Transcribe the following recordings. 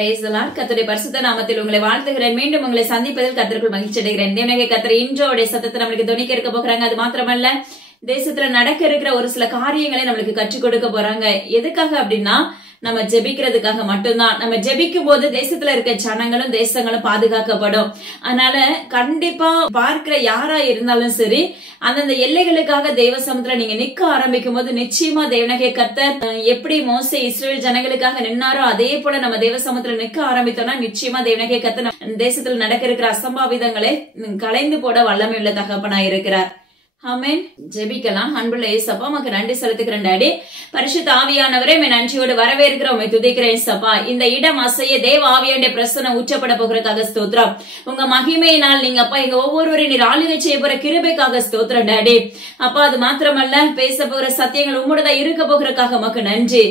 Praise the Lord. கர்த்தருடைய பரிசுத்த நாமத்தில் உங்களை வாழ்த்துகிறேன். மீண்டும் உங்களை சந்திப்பதில் கர்த்தருக்குள் மகிழ்ச்சி அடைகிறேன். தேவனாகிய கர்த்தர் இன்றோடைய சத்தத்தை நம்மளுக்கு துணிக்க இருக்க போகிறாங்க. அது மாத்திரமல்ல, தேசத்துல நடக்க இருக்கிற ஒரு சில காரியங்களை நம்மளுக்கு கற்றுக் கொடுக்க போறாங்க. எதுக்காக அப்படின்னா, நம்ம ஜெபிக்கிறதுக்காக மட்டும்தான். நம்ம ஜெபிக்கும் போது தேசத்துல இருக்க ஜனங்களும் தேசங்களும் பாதுகாக்கப்படும். அதனால கண்டிப்பா பார்க்கிற யாரா இருந்தாலும் சரி, அந்தந்த எல்லைகளுக்காக தேவ சமூகத்துல நீங்க நிக்க ஆரம்பிக்கும் போது நிச்சயமா தேவனாகிய கர்த்தர் எப்படி மோசே இஸ்ரேல் ஜனங்களுக்காக நின்னாரோ அதே போல நம்ம தேவ சமூகத்துல நிக்க ஆரம்பித்தோம்னா நிச்சயமா தேவனாகிய கர்த்தர் தேசத்துல நடக்க இருக்கிற அசம்பாவிதங்களை கலைந்து போட வல்லமை உள்ள தகப்பனா இருக்கிறார். ஆமென். ஜெபிக்கலாம். அன்புள்ள இயேசப்பா, உமக்கு நன்றி செலுத்துகிறேன் டாடி. பரிசுத்த ஆவியானவரே, உம்மை நன்றியோடு வரவேற்கிறோம், உம்மை துதிக்கிறேன் இயேசப்பா. இந்த இடம் அசைய தேவ ஆவியானுடைய பிரசன்னம் ஊற்றப்பட போகிறதுக்காக ஸ்தோத்திரம். உங்க மகிமையினால் நீங்க அப்பா எங்க ஒவ்வொருவரையும் நீர் ஆளுகை செய்ய போற கிருபைக்காக ஸ்தோத்திரம் டாடி. அப்பா, அது மாத்திரமல்ல, பேச போகிற சத்தியங்கள் உம்முடையதா இருக்க போகிறதுக்காக உமக்கு நன்றி.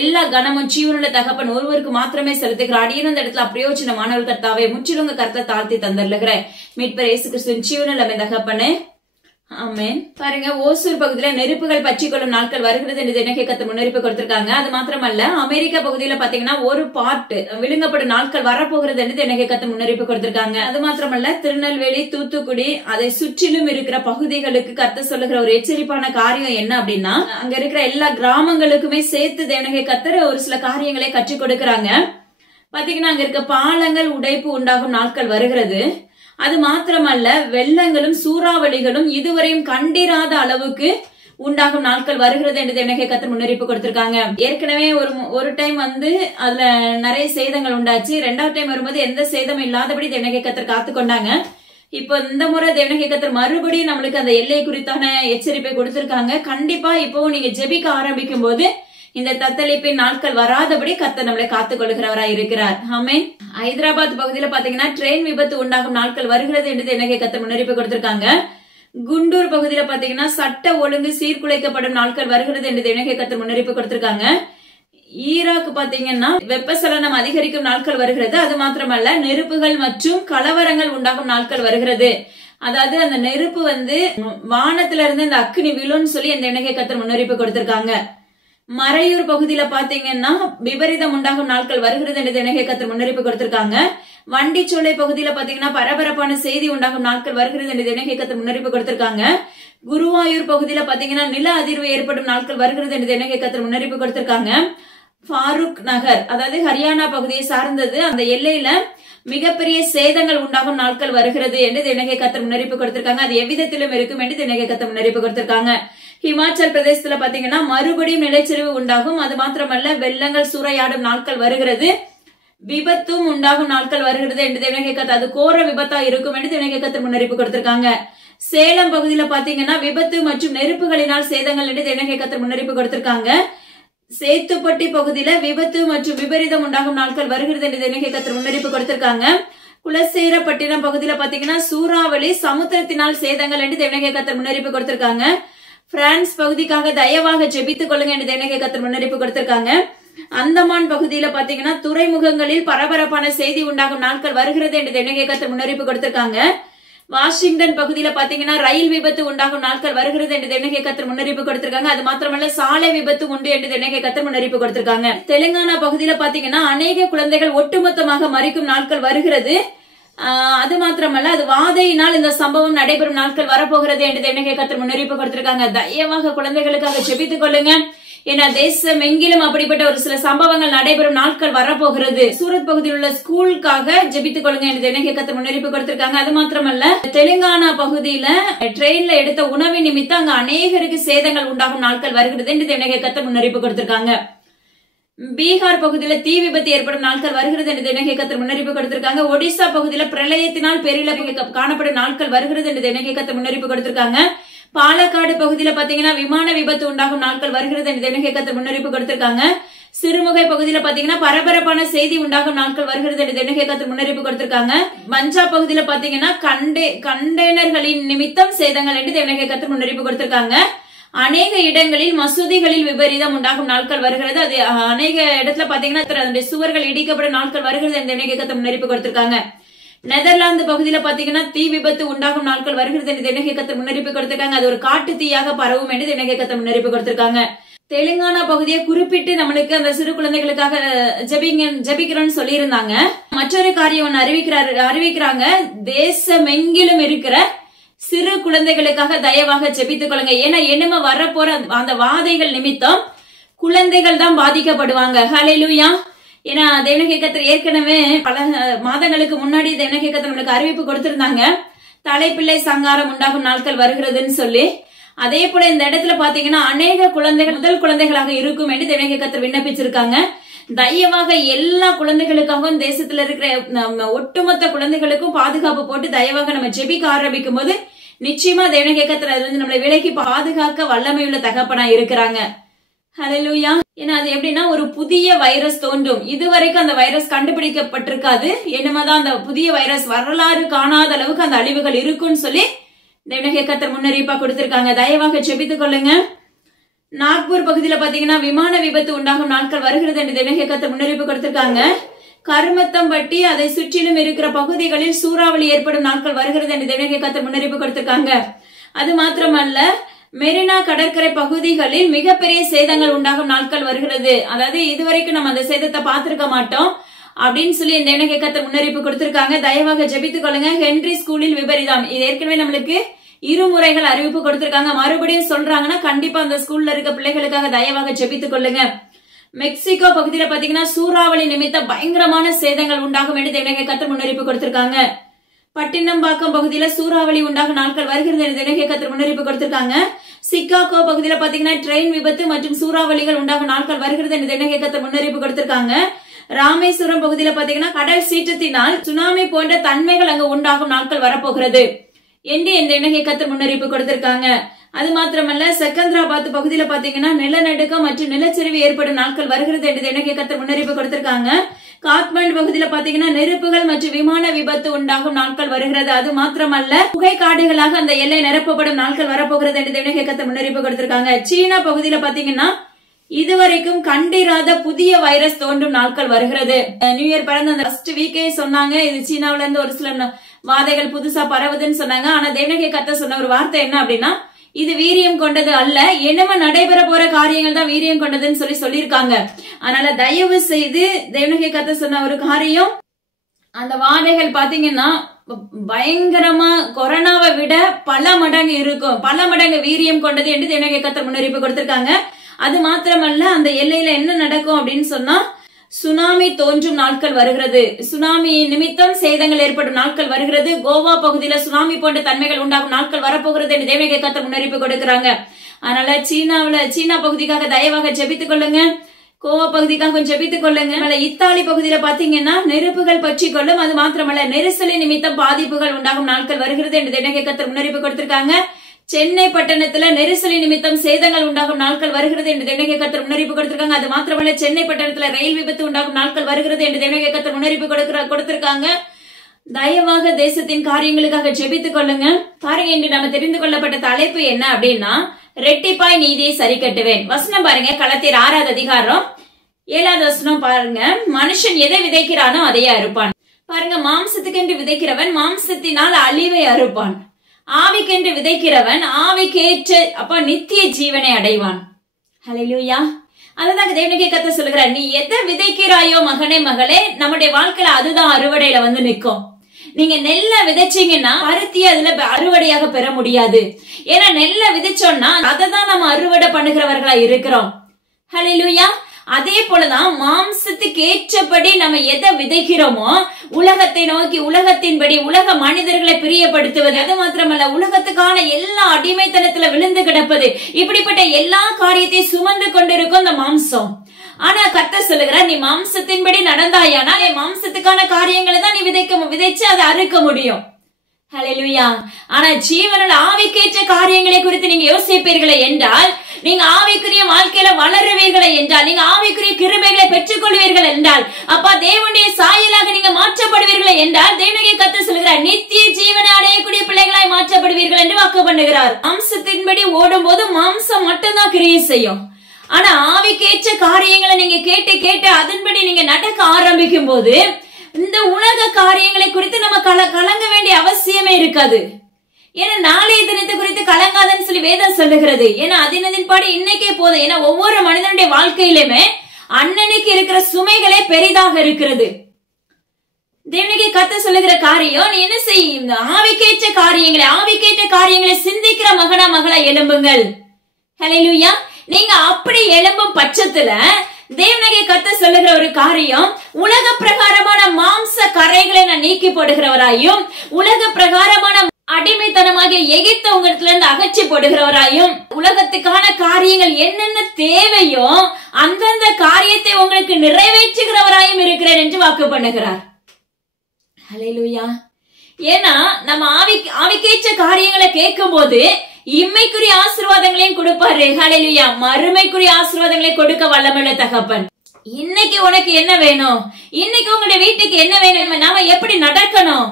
எல்லா கனமும் ஜீவனுள்ள தகப்பன் ஒருவருக்கு மாத்திரமே செலுத்துகிற அடியின் இந்த இடத்துல பிரயோஜனமானவர் கர்த்தாவே, முற்றிலும் உங்க கருத்தை தாழ்த்தி தந்துள்ளகிறேன். மீட்பர் இயேசு கிறிஸ்துவின் ஜீவனுள்ள தகப்பனே, ஆமென். பாருங்க, ஓசூர் பகுதியில நெருப்புகள் பற்றி கொள்ளும் நாட்கள் வருகிறது என்று தினகை கர்த்தர் முன்னறிப்பு கொடுத்திருக்காங்க. அது மாத்திரமல்ல, அமெரிக்கா பகுதியில பாத்தீங்கன்னா ஒரு பாட்டு விழுங்கப்படும் நாட்கள் வரப்போகிறது என்று தினகை கர்த்தர் முன்னறிப்பு கொடுத்திருக்காங்க. அது மாத்திரமல்ல, திருநெல்வேலி, தூத்துக்குடி, அதை சுற்றிலும் இருக்கிற பகுதிகளுக்கு கர்த்தர் சொல்லுகிற ஒரு எச்சரிப்பான காரியம் என்ன அப்படின்னா, அங்க இருக்கிற எல்லா கிராமங்களுக்குமே சேர்த்து தினகை கர்த்தர் ஒரு சில காரியங்களை கற்றுக் கொடுக்கறாங்க. பாத்தீங்கன்னா, அங்க இருக்க பாலங்கள் உடைப்பு உண்டாகும் நாட்கள் வருகிறது. அது மாத்திரமல்ல, வெள்ளங்களும் சூறாவளிகளும் இதுவரையும் கண்டிராத அளவுக்கு உண்டாகும் நாட்கள் வருகிறது என்று தேவனாகிய கர்த்தர் முன்னறிப்பு கொடுத்திருக்காங்க. ஏற்கனவே ஒரு டைம் அதுல நிறைய சேதங்கள் உண்டாச்சு. 2வது டைம் வரும்போது எந்த சேதமும் இல்லாதபடி தேவனாகிய கர்த்தர் காத்து கொண்டாங்க. இப்ப இந்த முறை தேவனாகிய கர்த்தர் மறுபடியும் நம்மளுக்கு அந்த எல்லை குறித்தான எச்சரிப்பை கொடுத்திருக்காங்க. கண்டிப்பா இப்பவும் நீங்க ஜெபிக்க ஆரம்பிக்கும் போது இந்த தத்தளிப்பின் நாட்கள் வராதபடி கர்த்தர் நம்மளை காத்துக் கொள்கிறவராய் இருக்கிறார். ஆமென். ஹைதராபாத் பகுதியில பாத்தீங்கன்னா ட்ரெயின் விபத்து உண்டாகும் நாட்கள் வருகிறது என்று தேவனாகிய கர்த்தர் முன்னறிப்பு கொடுத்திருக்காங்க. குண்டூர் பகுதியில பாத்தீங்கன்னா சட்ட ஒழுங்கு சீர்குலைக்கப்படும் நாட்கள் வருகிறது என்று தேவனாகிய கர்த்தர் முன்னறிப்பு கொடுத்திருக்காங்க. ஈராக் பாத்தீங்கன்னா வெப்பசலனம் அதிகரிக்கும் நாட்கள் வருகிறது. அது மாத்திரமல்ல, நெருப்புகள் மற்றும் கலவரங்கள் உண்டாகும் நாட்கள் வருகிறது. அதாவது அந்த நெருப்பு வானத்துல இருந்து இந்த அக்னி விழுன்னு சொல்லி அந்த தேவனாகிய கர்த்தர் முன்னறிப்பு கொடுத்திருக்காங்க. மறையூர் பகுதியில பாத்தீங்கன்னா விபரீதம் உண்டாகும் நாட்கள் வருகிறது என்று தேவனாகிய கர்த்தர் முன்னறிப்பு கொடுத்திருக்காங்க. வண்டிச்சோலை பகுதியில பாத்தீங்கன்னா பரபரப்பான செய்தி உண்டாகும் நாட்கள் வருகிறது என்று தேவனாகிய கர்த்தர் முன்னறிப்பு கொடுத்திருக்காங்க. குருவாயூர் பகுதியில பாத்தீங்கன்னா நில அதிர்வு ஏற்படும் நாட்கள் வருகிறது என்று தேவனாகிய கர்த்தர் முன்னறிப்பு கொடுத்திருக்காங்க. ஃபாரூக் நகர், அதாவது ஹரியானா பகுதியை சார்ந்தது, அந்த எல்லையில மிகப்பெரிய சேதங்கள் உண்டாகும் நாட்கள் வருகிறது என்று தேவனாகிய கர்த்தர் முன்னறிப்பு கொடுத்திருக்காங்க. அது எவ்விதத்திலும் இருக்கும் என்று தேவனாகிய கர்த்தர் முன்னறிப்பு கொடுத்திருக்காங்க. ஹிமாச்சல் பிரதேசத்துல பாத்தீங்கன்னா மறுபடியும் நிலச்சரிவு உண்டாகும். அது மாத்திரமல்ல, வெள்ளங்கள் சூறையாடும் நாட்கள் வருகிறது. விபத்தும் உண்டாகும் நாட்கள் வருகிறது என்று தேவனாகிய கர்த்தர், அது கோர விபத்தா இருக்கும் என்று தேவனாகிய கர்த்தர் முன்னறிப்பு கொடுத்திருக்காங்க. சேலம் பகுதியில பாத்தீங்கன்னா விபத்து மற்றும் நெருப்புகளினால் சேதங்கள் என்று தேவனாகிய கர்த்தர் முன்னறிப்பு கொடுத்திருக்காங்க. சேத்துப்பட்டி பகுதியில விபத்து மற்றும் விபரீதம் உண்டாகும் நாட்கள் வருகிறது என்று தேவனாகிய கர்த்தர் முன்னறிப்பு கொடுத்திருக்காங்க. குலசேரப்பட்டினம் பகுதியில பாத்தீங்கன்னா சூறாவளி சமுத்திரத்தினால் சேதங்கள் என்று தேவனாகிய கர்த்தர் முன்னறிப்பு கொடுத்திருக்காங்க. பிரான்ஸ் பகுதிக்காக தயவாக ஜெபித்துக் கொள்ளுங்க என்று தேவனாகிய கர்த்தர் முன்னறிப்பு கொடுத்திருக்காங்க. அந்தமான் பகுதியில பாத்தீங்கன்னா துறைமுகங்களில் பரபரப்பான செய்தி உண்டாகும் நாட்கள் வருகிறது என்று தேவனாகிய கர்த்தர் முன்னறிப்பு கொடுத்திருக்காங்க. வாஷிங்டன் பகுதியில பாத்தீங்கன்னா ரயில் விபத்து உண்டாகும் நாட்கள் வருகிறது என்று தேவனாகிய கர்த்தர் முன்னறிப்பு கொடுத்திருக்காங்க. அது மாத்திரமல்ல, சாலை விபத்து உண்டு என்று தேவனாகிய கர்த்தர் முன்னறிப்பு கொடுத்திருக்காங்க. தெலுங்கானா பகுதியில பாத்தீங்கன்னா அநேக குழந்தைகள் ஒட்டுமொத்தமாக மரிக்கும் நாட்கள் வருகிறது. அது மாத்திரமல்ல, அது வாதையினால் இந்த சம்பவம் நடைபெறும் நாட்கள் வரப்போகிறது என்று தேவனாகிய கர்த்தர் முன்னறிப்பு கொடுத்திருக்காங்க. தயவாக குழந்தைகளுக்காக ஜெபித்துக் கொள்ளுங்க. ஏன்னா தேசம் எங்கிலும் அப்படிப்பட்ட ஒரு சில சம்பவங்கள் நடைபெறும் நாட்கள் வரப்போகிறது. சூரத் பகுதியில் உள்ள ஸ்கூலுக்காக ஜெபித்துக் கொள்ளுங்க என்று தேவனாகிய கர்த்தர் முன்னறிப்பு கொடுத்திருக்காங்க. அது மாத்திரமல்ல, தெலுங்கானா பகுதியில ட்ரெயின்ல எடுத்த உணவு நிமித்தம் அங்க அநேகருக்கு சேதங்கள் உண்டாகும் நாட்கள் வருகிறது என்று தேவனாகிய கர்த்தர் முன்னறிப்பு கொடுத்திருக்காங்க. பீகார் பகுதியில தீ விபத்து ஏற்படும் நாட்கள் வருகிறது என்று தேவனாகிய கர்த்தர் முன்னறிப்பு கொடுத்திருக்காங்க. ஒடிசா பகுதியில பிரளயத்தினால் பேரிழப்பு காணப்படும் நாட்கள் வருகிறது என்று தேவனாகிய கர்த்தர் முன்னறிப்பு கொடுத்திருக்காங்க. பாலக்காடு பகுதியில பாத்தீங்கன்னா விமான விபத்து உண்டாகும் நாட்கள் வருகிறது என்று தேவனாகிய கர்த்தர் முன்னறிப்பு கொடுத்திருக்காங்க. சிறுமுகை பகுதியில பாத்தீங்கன்னா பரபரப்பான செய்தி உண்டாகும் நாட்கள் வருகிறது என்று தேவனாகிய கர்த்தர் முன்னறிப்பு கொடுத்திருக்காங்க. பஞ்சாப் பகுதியில பாத்தீங்கன்னா கண்டெய்னர்களின் நிமித்தம் சேதங்கள் என்று தேவனாகிய கர்த்தர் முன்னறிப்பு கொடுத்திருக்காங்க. அநேக இடங்களில் மசூதிகளில் விபரீதம் உண்டாகும் நாட்கள் வருகிறது. அது அநேக இடத்துல பாத்தீங்கன்னா சுவர்கள் இடிக்கப்படும் நாட்கள் வருகிறது என்று தேவனாகிய கர்த்தர் முன்னறிப்பு கொடுத்திருக்காங்க. நெதர்லாந்து பகுதியில பாத்தீங்கன்னா தீ விபத்து உண்டாகும் நாட்கள் வருகிறது என்று தேவனாகிய கர்த்தர் முன்னறிப்பு கொடுத்திருக்காங்க. அது ஒரு காட்டு தீயாக பரவும் என்று தேவனாகிய கர்த்தர் முன்னறிப்பு கொடுத்திருக்காங்க. தெலுங்கானா பகுதியை குறிப்பிட்டு நம்மளுக்கு அந்த சிறு குழந்தைகளுக்காக ஜெபிக்கிறோம்னு சொல்லி இருந்தாங்க. மற்றொரு காரியம் ஒன்னு அறிவிக்கிறாங்க, தேசமெங்கிலும் இருக்கிற சிறு குழந்தைகளுக்காக தயவாக ஜெபித்துக் கொள்ளுங்க. ஏன்னா என்னமா வரப்போற அந்த வாதைகள் நிமித்தம் குழந்தைகள் தான் பாதிக்கப்படுவாங்க. ஹல்லேலூயா. ஏன்னா தேவனுடைய கர்த்தர் ஏற்கனவே பல மாதங்களுக்கு முன்னாடி தேவனுடைய கர்த்தர் நம்மளுக்கு அறிவிப்பு கொடுத்திருந்தாங்க, தலைப்பிள்ளை சங்காரம் உண்டாகும் நாட்கள் வருகிறதுன்னு சொல்லி. அதே போல இந்த இடத்துல பாத்தீங்கன்னா அநேக குழந்தைகள் முதல் குழந்தைகளாக இருக்கும் என்று தேவனுடைய கர்த்தர் விண்ணப்பிச்சிருக்காங்க. தயவாக எல்லா குழந்தைகளுக்காகவும் தேசத்துல இருக்கிற ஒட்டுமொத்த குழந்தைகளுக்கும் பாதுகாப்பு போட்டு தயவாக நம்ம ஜெபிக்க ஆரம்பிக்கும் போது நிச்சயமா தேவனுடைய கர்த்தர் அதுல இருந்து நம்மளை விலக்கி பாதுகாக்க வல்லமையுள்ள தகப்பனா இருக்கிறாங்க. ஹல்லேலூயா. ஏன்னா அது எப்படின்னா ஒரு புதிய வைரஸ் தோன்றும், இதுவரைக்கும் அந்த வைரஸ் கண்டுபிடிக்கப்பட்டிருக்காது, என்னமாதான் அந்த புதிய வைரஸ் வரலாறு காணாத அளவுக்கு அந்த அழிவுகள் இருக்கும்னு சொல்லி தேவனுடைய கர்த்தர் முன்னறிவிப்பா கொடுத்திருக்காங்க. தயவாக ஜெபித்துக் கொள்ளுங்க. நாக்பூர் பகுதியில பாத்தீங்கன்னா விமான விபத்து உண்டாகும் நாட்கள் வருகிறது என்று தேவனுடைய கர்த்தர் முன்னறிவிப்பு கொடுத்திருக்காங்க. கருமத்தம்பட்டி அதை சுற்றிலும் இருக்கிற பகுதிகளில் சூறாவளி ஏற்படும் நாட்கள் வருகிறது என்று தேவனுடைய கர்த்தர் முன்னறிவிப்பு கொடுத்திருக்காங்க. அது மாத்திரமல்ல, மெரினா கடற்கரை பகுதிகளில் மிகப்பெரிய சேதங்கள் உண்டாகும் நாட்கள் வருகிறது. அதாவது இதுவரைக்கும் நம்ம அந்த சேதத்தை பார்த்திருக்க மாட்டோம் அப்படின்னு சொல்லி தேவனுடைய கர்த்தர் முன்னறிவிப்பு கொடுத்திருக்காங்க. தயவாக ஜெபித்துக் கொள்ளுங்க. ஹென்றி ஸ்கூலில் விபரீதம், இது ஏற்கனவே நம்மளுக்கு இருமுறைகள் அறிவிப்பு கொடுத்திருக்காங்க. மறுபடியும் சொல்றாங்கன்னா கண்டிப்பா அந்த ஸ்கூல்ல இருக்க பிள்ளைகளுக்காக தயவாக ஜெபித்துக் கொள்ளுங்க. மெக்சிகோ பகுதியில பாத்தீங்கன்னா சூறாவளி நிமித்த பயங்கரமான சேதங்கள் உண்டாகும் என்று தேவனுடைய கர்த்தர் முன்னறிவிப்பு கொடுத்திருக்காங்க. பட்டினம்பாக்கம் பகுதியில சூறாவளி உண்டாகும் நாட்கள் வருகிறது என்று தேவனுடைய கர்த்தர் முன்னறிவிப்பு கொடுத்திருக்காங்க. சிகாகோ பகுதியில பாத்தீங்கன்னா ட்ரெயின் விபத்து மற்றும் சூறாவளிகள் உண்டாகும் நாட்கள் வருகிறது என்று தேவனுடைய கர்த்தர் முன்னறிவிப்பு கொடுத்திருக்காங்க. ராமேஸ்வரம் பகுதியில பாத்தீங்கன்னா கடல் சீற்றத்தினால் சுனாமி போன்ற தன்மைகள் அங்கு உண்டாகும் நாட்கள் வரப்போகிறது என்று தேவனுடைய கர்த்தர் முன்னறிவிப்பு கொடுத்திருக்காங்க. அது மாத்திரமல்ல, செகந்திராபாத் பகுதியில பாத்தீங்கன்னா நிலநடுக்கம் மற்றும் நிலச்சரிவு ஏற்படும் நாட்கள் வருகிறது என்று தேவனுடைய கர்த்தர் முன்னறிவிப்பு கொடுத்திருக்காங்க. காத்மண்டு பகுதியில பாத்தீங்கன்னா நெருப்புகள் மற்றும் விமான விபத்து உண்டாகும் நாட்கள் வருகிறது. அது மாத்திரமல்ல, புகை காடுகளாக அந்த எல்லை நிரப்பப்படும் நாட்கள் வரப்போகிறது என்று தேவனுடைய கர்த்தர் முன்னறிவிப்பு கொடுத்திருக்காங்க. சீனா பகுதியில பாத்தீங்கன்னா இதுவரைக்கும் கண்டிராத புதிய வைரஸ் தோன்றும் நாட்கள் வருகிறது. நியூ இயர் பிறந்த அந்த ஃபர்ஸ்ட் வீக்கே சொன்னாங்க இது சீனாவில இருந்து ஒரு சில வாதைகள் புதுசா பரவுதுன்னு சொன்னாங்க. ஆனா தேவனுடைய கர்த்தர் சொன்ன ஒரு வார்த்தை என்ன அப்படின்னா, இது வீரியம் கொண்டது அல்ல, என்னமா நடைபெற போற காரியங்கள் தான் வீரியம் கொண்டதுன்னு சொல்லியிருக்காங்க. அதனால தயவு செய்து தேவனுடைய கர்த்தர் சொன்ன ஒரு காரியம், அந்த வாதைகள் பாத்தீங்கன்னா பயங்கரமா கொரோனாவை விட பல மடங்கு இருக்கும், பல மடங்கு வீரியம் கொண்டது என்று தேவனுடைய கர்த்தர் முன்னறிவிப்பு கொடுத்திருக்காங்க. அது மாத்திரமல்ல, அந்த எல்லையில என்ன நடக்கும் அப்படின்னு சொன்னா சுனாமி தோன்றும் நாட்கள் வருகிறது, சுனாமி நிமித்தம் சேதங்கள் ஏற்படும் நாட்கள் வருகிறது. கோவா பகுதியில சுனாமி போன்ற தன்மைகள் உண்டாகும் நாட்கள் வரப்போகிறது என்று தேவனுடைய கர்த்தர் முன்னறிவிப்பு கொடுக்கிறாங்க. அதனால சீனா பகுதிக்காக தயவாக ஜெபித்துக் கொள்ளுங்க. கோவா பகுதிக்காக ஜெபித்துக் கொள்ளுங்க. இத்தாலி பகுதியில பாத்தீங்கன்னா நெருப்புகள் பற்றி கொள்ளும். அது மாத்திரமல்ல, நெரிசலின் நிமித்தம் பாதிப்புகள் உண்டாகும் நாட்கள் வருகிறது என்று தேவனுடைய கர்த்தர் முன்னறிவிப்பு கொடுத்திருக்காங்க. சென்னை பட்டணத்துல நெரிசலி நிமித்தம் சேதங்கள் உண்டாகும் நாட்கள் வருகிறது என்று தேவனுடைய கர்த்தர் முன்னறிவிப்பு கொடுத்திருக்காங்க. அது மாத்திரமல்ல, சென்னை பட்டணத்துல ரயில் விபத்து உண்டாகும் நாட்கள் வருகிறது என்று தேவனுடைய கர்த்தர் முன்னறிவிப்பு கொடுத்திருக்காங்க. தயவாக தேசத்தின் காரியங்களுக்காக ஜெபித்துக் கொள்ளுங்க. பாருங்க, இன்று நம்ம தெரிந்து கொள்ளப்பட்ட தலைப்பு என்ன அப்படின்னா, ரெட்டிப்பாய் நீதியை சரி கட்டுவேன். வசனம் பாருங்க, கலத்தியர் 6வது அதிகாரம் 7வது வசனம் பாருங்க. மனுஷன் எதை விதைக்கிறானோ அதையே அறுப்பான். பாருங்க, மாம்சத்துக்கென்று விதைக்கிறவன் மாம்சத்தினால் அழிவை அறுப்பான், ஆவிக்கென்று விதைக்கிறவன் ஆவிக்கேற்ற நித்திய ஜீவனை அடைவான். ஹல்லேலூயா. அதுதான் தேவனுடைய கர்த்தர் சொல்லுகிறார், நீ எதை விதைக்கிறாயோ மகனே மகளே, நம்முடைய வாழ்க்கையில அதுதான் அறுவடையில வந்து நிற்கும். நீங்க நெல்ல விதைச்சீங்கன்னா பருத்தி அதுல அறுவடையாக பெற முடியாது. ஏன்னா நெல்ல விதைச்சோம்னா அதை தான் நம்ம அறுவடை பண்ணுகிறவர்களா இருக்கிறோம். ஹல்லேலூயா. அதே போலதான் மாம்சத்துக்கு ஏற்றபடி நம்ம எதை விதைக்கிறோமோ, உலகத்தை நோக்கி உலகத்தின்படி உலக மனிதர்களை பிரியப்படுத்துவது, அது மாத்திரமல்ல உலகத்துக்கான எல்லா அடிமைத்தனத்துல விழுந்து கிடப்பது, இப்படிப்பட்ட எல்லா காரியத்தையும் சுமந்து கொண்டிருக்கும் இந்த மாம்சம். ஆனா கர்த்தர் சொல்லுகிறார், நீ மாம்சத்தின்படி நடந்தாயானா மாம்சத்துக்கான காரியங்களை தான் நீ விதைச்சு அதை அறுக்க முடியும். ஹல்லேலூயா. ஆனா ஜீவனில் ஆவிக்கேற்ற காரியங்களை குறித்து நீங்க யோசிப்பீர்களே என்றால், நீங்க ஆவிக்குரிய வாழ்க்கையில வளருவீர்களே என்றால், நீங்க ஆவிக்குரிய கிருபைகளை பெற்றுக் கொள்வீர்கள் என்றால், அப்பா தேவனுடைய சாயலாக நீங்க மாற்றப்படுவீர்களே என்றால், தேவனுடைய கர்த்தர் சொல்கிறார், நித்திய ஜீவனை அடையக்கூடிய பிள்ளைகளாய் மாற்றப்படுவீர்கள் என்று வாக்கு பண்ணுகிறார். மாம்சத்தின்படி ஓடும் போது மாம்சம் மட்டும்தான் கிரியை செய்யும். ஆனா ஆவிக்கேற்ற காரியங்களை நீங்க கேட்டு கேட்டு அதன்படி நீங்க நடக்க ஆரம்பிக்கும் போது இந்த உலக காரியங்களை குறித்து நம்ம கலங்க வேண்டிய அவசியமே இருக்காது. ஏன்னா நாளைய தினத்தை குறித்து கலங்காதன்னு சொல்லி வேதம் சொல்லுகிறது. ஏன்னா அதினதின்படி இன்னைக்கே போதும். ஏன்னா ஒவ்வொரு மனிதனுடைய வாழ்க்கையிலுமே அன்னன்னைக்கு இருக்கிற சுமைகளே பெரிதாக இருக்கிறது. தேவனுக்கு கர்த்தர் சொல்லுகிற காரியம், நீ என்ன செய்யும், ஆவிக்கேற்ற காரியங்களை சிந்திக்கிற மகனா மகளா எழும்புங்கள். ஹல்லேலூயா. நீங்க அப்படி எழும்பும் பட்சத்துல தேவனுக்கு கர்த்தர் சொல்லுகிற ஒரு காரியம், உலக பிரகாரமான மாம்ச கரைகளை நான் நீக்கி போடுகிறவராயும், உலக பிரகாரமான அடிமைத்தனமாகிய எகிப்தை உங்களிடத்துல இருந்து அகற்றி போடுகிறவராயும், உலகத்துக்கான காரியங்கள் என்னென்ன தேவையோ அந்தந்த காரியத்தை உங்களுக்கு நிறைவேற்றுகிறவராயும் இருக்கிறேன் என்று வாக்கு பண்ணுகிறார். ஹல்லேலூயா. ஏன்னா நம்ம ஆவிக்கேற்ற காரியங்களை கேட்கும் போது இம்மைக்குரிய ஆசீர்வாதங்களையும் கொடுப்பாரு. ஹல்லேலூயா. மறுமைக்குரிய ஆசீர்வாதங்களை கொடுக்க வல்லமையுள்ள தகப்பன். இன்னைக்கு உனக்கு என்ன வேணும், இன்னைக்கு உங்களுடைய வீட்டுக்கு என்ன வேணும், நாம எப்படி நடக்கணும்,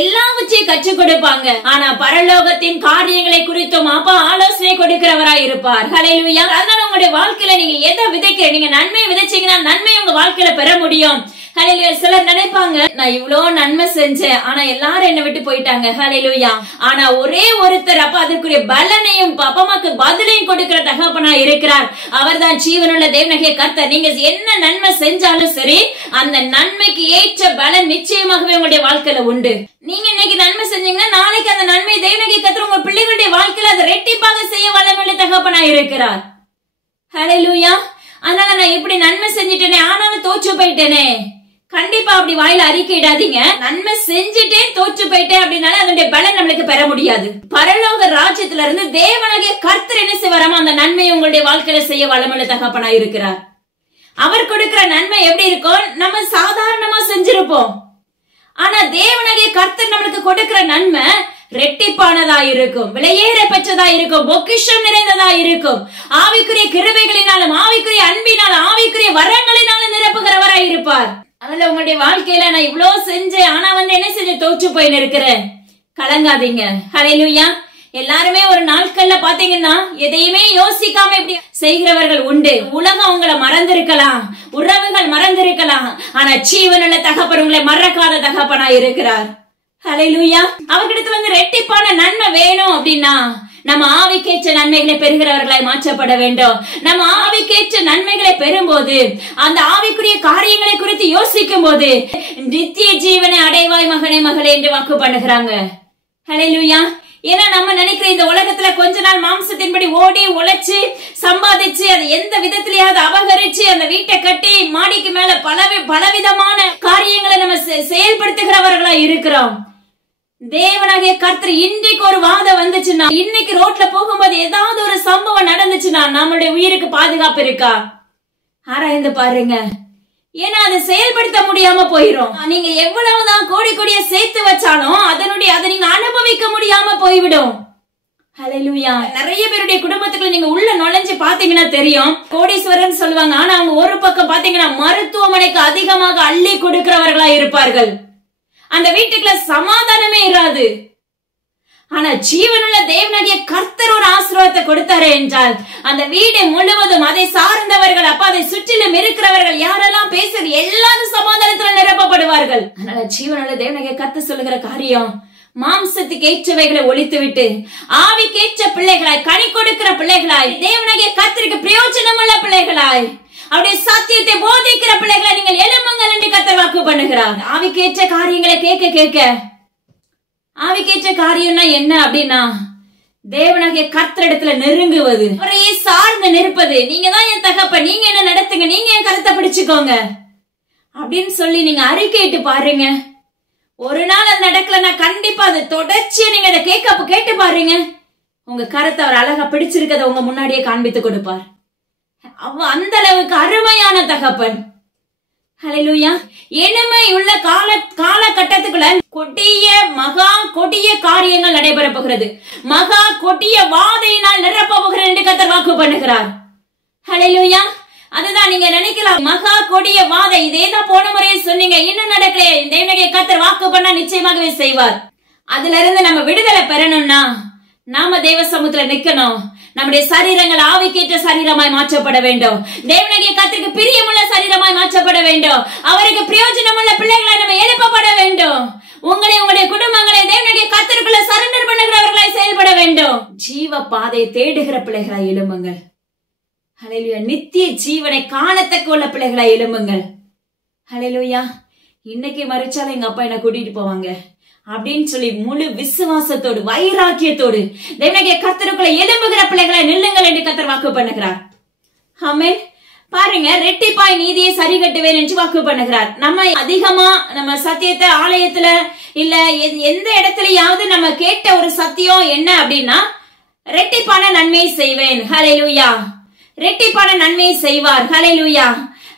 எல்லாவற்றையும் கற்றுக் கொடுப்பாங்க. ஆனா பரலோகத்தின் காரியங்களை குறித்தும் அப்பா ஆலோசனை கொடுக்கிறவராய் இருப்பார். ஹல்லேலூயா. அதனால உங்களுடைய வாழ்க்கையில நீங்க எதை விதைக்க, நீங்க நன்மையை விதைச்சீங்கன்னா நன்மை உங்க வாழ்க்கையில பெற முடியும். ஹல்லேலூயா. சிலர் நினைப்பாங்க, நான் இவ்வளவு நன்மை செஞ்சேன், ஆனா எல்லாரும் என்ன விட்டு போயிட்டாங்க. ஹல்லேலூயா. ஆனா ஒரே ஒருத்தர் அப்ப அதற்குரிய பலனையும் அப்பமாக்கு பதிலையும் கொடுக்கிற தகப்பனா இருக்கிறார். அவர் தான் ஜீவனுள்ள தேவனாகிய கர்த்தர். நீங்க என்ன நன்மை செஞ்சாலும் சரி, அந்த நன்மைக்கு ஏற்ற பலன் நிச்சயமாகவே உங்களுடைய வாழ்க்கையில உண்டு. நீங்க இன்னைக்கு நன்மை செஞ்சீங்கன்னா நாளைக்கு அந்த நன்மை தேவனாகிய கர்த்தர் உங்க பிள்ளைகளுடைய வாழ்க்கையில அதை ரெட்டிப்பாக செய்ய வல்லமையுள்ள தகப்பனா இருக்கிறார். ஹல்லேலூயா. அதனால நான் இப்படி நன்மை செஞ்சுட்டேனே, ஆனாலும் தோற்று போயிட்டேனே, கண்டிப்பா அப்படி வாயில அறிக்கையிடாதீங்க. நன்மை செஞ்சுட்டேன் தோற்று போயிட்டேன் அப்படின்னால அதனுடைய பலன் நம்மளுக்கு பெற முடியாது. பரலோக ராஜ்யத்துல இருந்து தேவனாகிய கர்த்தர் என்ன செய்வாராமோ அந்த நன்மையை உங்களுடைய வாழ்க்கையில செய்ய வல்லமையுள்ள தகப்பனா இருக்கிறார். அவர் கொடுக்கிற நன்மை எப்படி இருக்கும், நம்ம சாதாரணமா செஞ்சிருப்போம். ஆனா தேவனாகிய கர்த்தர் நம்மளுக்கு கொடுக்கிற நன்மை ரெட்டிப்பானதா இருக்கும், விலையேற பெற்றதா இருக்கும், பொக்கிஷம் நிறைந்ததா இருக்கும். ஆவிக்குரிய கிருபைகளினாலும் ஆவிக்குரிய அன்பினாலும் ஆவிக்குரிய வரங்களினாலும் நிரப்புகிறவராய் இருப்பார். அதனால உங்களுடைய வாழ்க்கையில நான் இவ்வளவு செஞ்சேன், ஆனா என்ன செஞ்ச தோற்று போயின்னு இருக்கிறேன், கலங்காதீங்க. ஹல்லேலூயா. எல்லாருமே ஒரு நாட்கள்ல பாத்தீங்கன்னா எதையுமே யோசிக்காம இப்படி செய்கிறவர்கள் உண்டு. உலகம் உங்களை மறந்திருக்கலாம், உறவுகள் மறந்திருக்கலாம், ஆனா ஜீவனுள்ள தகப்பன் உங்களை மறக்காத தகப்பனா இருக்கிறார். ஹல்லேலூயா. அவர்கிட்ட வந்து ரெட்டிப்பான நன்மை வேணும் அப்படின்னா நம்ம ஆவிக்கேற்ற நன்மைகளை பெறுகிறவர்களாய் மாற்றப்பட வேண்டும். நம்ம ஆவிக்கேற்ற நன்மைகளை பெறும்போது அந்த ஆவிக்குரிய காரியங்களை குறித்து யோசிக்கும் போது நித்திய ஜீவனை அடைவாய் மகனே மகளே என்று வாக்கு பண்ணுகிறாங்க. ஹல்லேலூயா. ஏன்னா நம்ம நினைக்கிற இந்த உலகத்துல கொஞ்ச நாள் மாம்சத்தின்படி ஓடி உழைச்சு சம்பாதிச்சு அது எந்த விதத்திலேயாவது அபகரிச்சு அந்த வீட்டை கட்டி மாடிக்கு மேல பலவிதமான காரியங்களை நம்ம செயல்படுத்துகிறவர்களா இருக்கிறோம். தேவனாகிய கர்த்தர் இன்றைக்கு ஒரு வாதம் வந்துச்சுன்னா, இன்னைக்கு ரோட்ல போகும்போது ஏதாவது ஒரு சம்பவம் நடந்துச்சுன்னா நம்மளுடைய உயிருக்கு பாதுகாப்பு இருக்கா ஆராய்ந்து பாருங்க. ஏன்னா அதை செயல்படுத்த முடியாம போயிரும். நீங்க எவ்வளவுதான் கோடி கோடிய சேர்த்து வச்சாலும் அதை நீங்க அனுபவிக்க முடியாம போய்விடும். ஹல்லேலூயா. நிறைய பேருடைய குடும்பத்துக்குள்ள நீங்க உள்ள நுழைஞ்சு பாத்தீங்கன்னா தெரியும், கோடீஸ்வரன் சொல்லுவாங்க, ஆனா அவங்க ஒரு பக்கம் பாத்தீங்கன்னா மருத்துவமனைக்கு அதிகமாக அள்ளி கொடுக்கிறவர்களா இருப்பார்கள். அந்த வீட்டுக்குள்ள சமாதானமே இராது. ஆனா ஜீவனுள்ள தேவனாகிய கர்த்தர் ஒரு ஆசீர்வாதத்தை கொடுத்தாரே என்றால் அந்த வீடு முழுவதும் அதை சார்ந்தவர்கள் அப்ப அதை சுற்றிலும் இருக்கிறவர்கள் யாரெல்லாம் பேசுறது எல்லாரும் சமாதானத்துல நிரப்பப்படுவார்கள். அதனால ஜீவனுள்ள தேவனாகிய கர்த்தர் சொல்லுகிற காரியம், மாம்சத்துக்கு ஏற்றவைகளை ஒழித்து விட்டு ஆவிக்கேற்ற பிள்ளைகளாய், கனி கொடுக்கிற பிள்ளைகளாய், தேவனாகிய கர்த்தருக்கு பிரயோஜனம் உள்ள பிள்ளைகளாய், அவருடைய சத்தியத்தை போதிக்கிற பிள்ளைகளை நீங்கள் எழும்புங்கள் என்று கர்த்தர் வாக்கு பண்ணுகிறார். ஆவிக்கேற்ற காரியங்களை கேட்க கேட்க, ஆவிக்கேற்ற காரியம்னா என்ன அப்படின்னா தேவனாகிய கர்த்தரிடத்துல நெருங்குவது, அவரையே சார்ந்து நிற்பது. நீங்க தான் என் தகப்பன், நீங்க என்ன நடத்துங்க, நீங்க என் கருத்தை பிடிச்சுக்கோங்க அப்படின்னு சொல்லி நீங்க அறிக்கையிட்டு பாருங்க. ஒரு நாள் அது நடக்கலன்னா கண்டிப்பா அது தொடர்ச்சியா நீங்க அதை கேட்டு பாருங்க. உங்க கருத்தை அவர் அழகா பிடிச்சிருக்கத உங்க முன்னாடியே காண்பித்து கொடுப்பார். அந்த அளவுக்கு அருமையான தகப்பன். ஹல்லேலூயா. எளிமை உள்ள காலகட்டத்துக்குள்ள மகா கொடிய காரியங்கள் நடைபெற போகிறது. மகா கொடிய வாதையினால் நிரப்ப போகிறேன் என்று கர்த்தர் வாக்கு பண்ணுகிறார். ஹல்லேலூயா. அதுதான் நீங்க நினைக்கலாம், மகா கொடிய வாதை, இதேதான் போன முறையே சொன்னீங்க, இன்னும் நடக்கல. தேவனுடைய கர்த்தர் வாக்கு பண்ணா நிச்சயமாகவே செய்வார். அதுல இருந்து நம்ம விடுதலை பெறணும்னா நாம தேவ சமூகத்துல நிக்கணும். நம்முடைய சரீரங்கள் ஆவிக்கேற்ற சரீரமாய் மாற்றப்பட வேண்டும். தேவனாகிய கர்த்தருக்கு பிரியமுள்ள சரீரமாய் மாற்றப்பட வேண்டும். அவருக்கு பிரயோஜனமுள்ள பிள்ளைகளாய் நம்ம எழுப்பப்பட வேண்டும். உங்களை உங்களுடைய குடும்பங்களை தேவனுடைய கர்த்தருக்குள்ள சரண்டர் பண்ணுகிறவர்களாய் செயல்பட வேண்டும். ஜீவ பாதையை தேடுகிற பிள்ளைகளாய் எழும்புங்கள். ஹல்லேலூயா. நித்திய ஜீவனை காணத்தக்க உள்ள பிள்ளைகளாய் எழும்புங்கள். ஹல்லேலூயா. இன்னைக்கு மறிச்சாலும் எங்க அப்பா என்ன கூட்டிட்டு போவாங்க அப்படின்னு சொல்லி முழு விசுவாசத்தோடு வைராக்கியத்தோடு தேவனுடைய கர்த்தருக்குள்ள எழும்புகிற பிள்ளைகளை நில்லுங்கள் என்று கர்த்தர் வாக்கு பண்ணுகிறார். ஆமென். பாருங்க, ரெட்டிப்பாய் நீதியை சரி கட்டுவேன் என்று வாக்கு பண்ணுகிறார். நம்ம அதிகமா நம்ம சத்தியத்தை ஆலயத்துல இல்ல எந்த இடத்துலயாவது நம்ம கேட்ட ஒரு சத்தியம் என்ன அப்படின்னா, ரெட்டிப்பான நன்மையை செய்வேன். ஹல்லேலூயா. ரெட்டிப்பான நன்மையை செய்வார். ஹல்லேலூயா.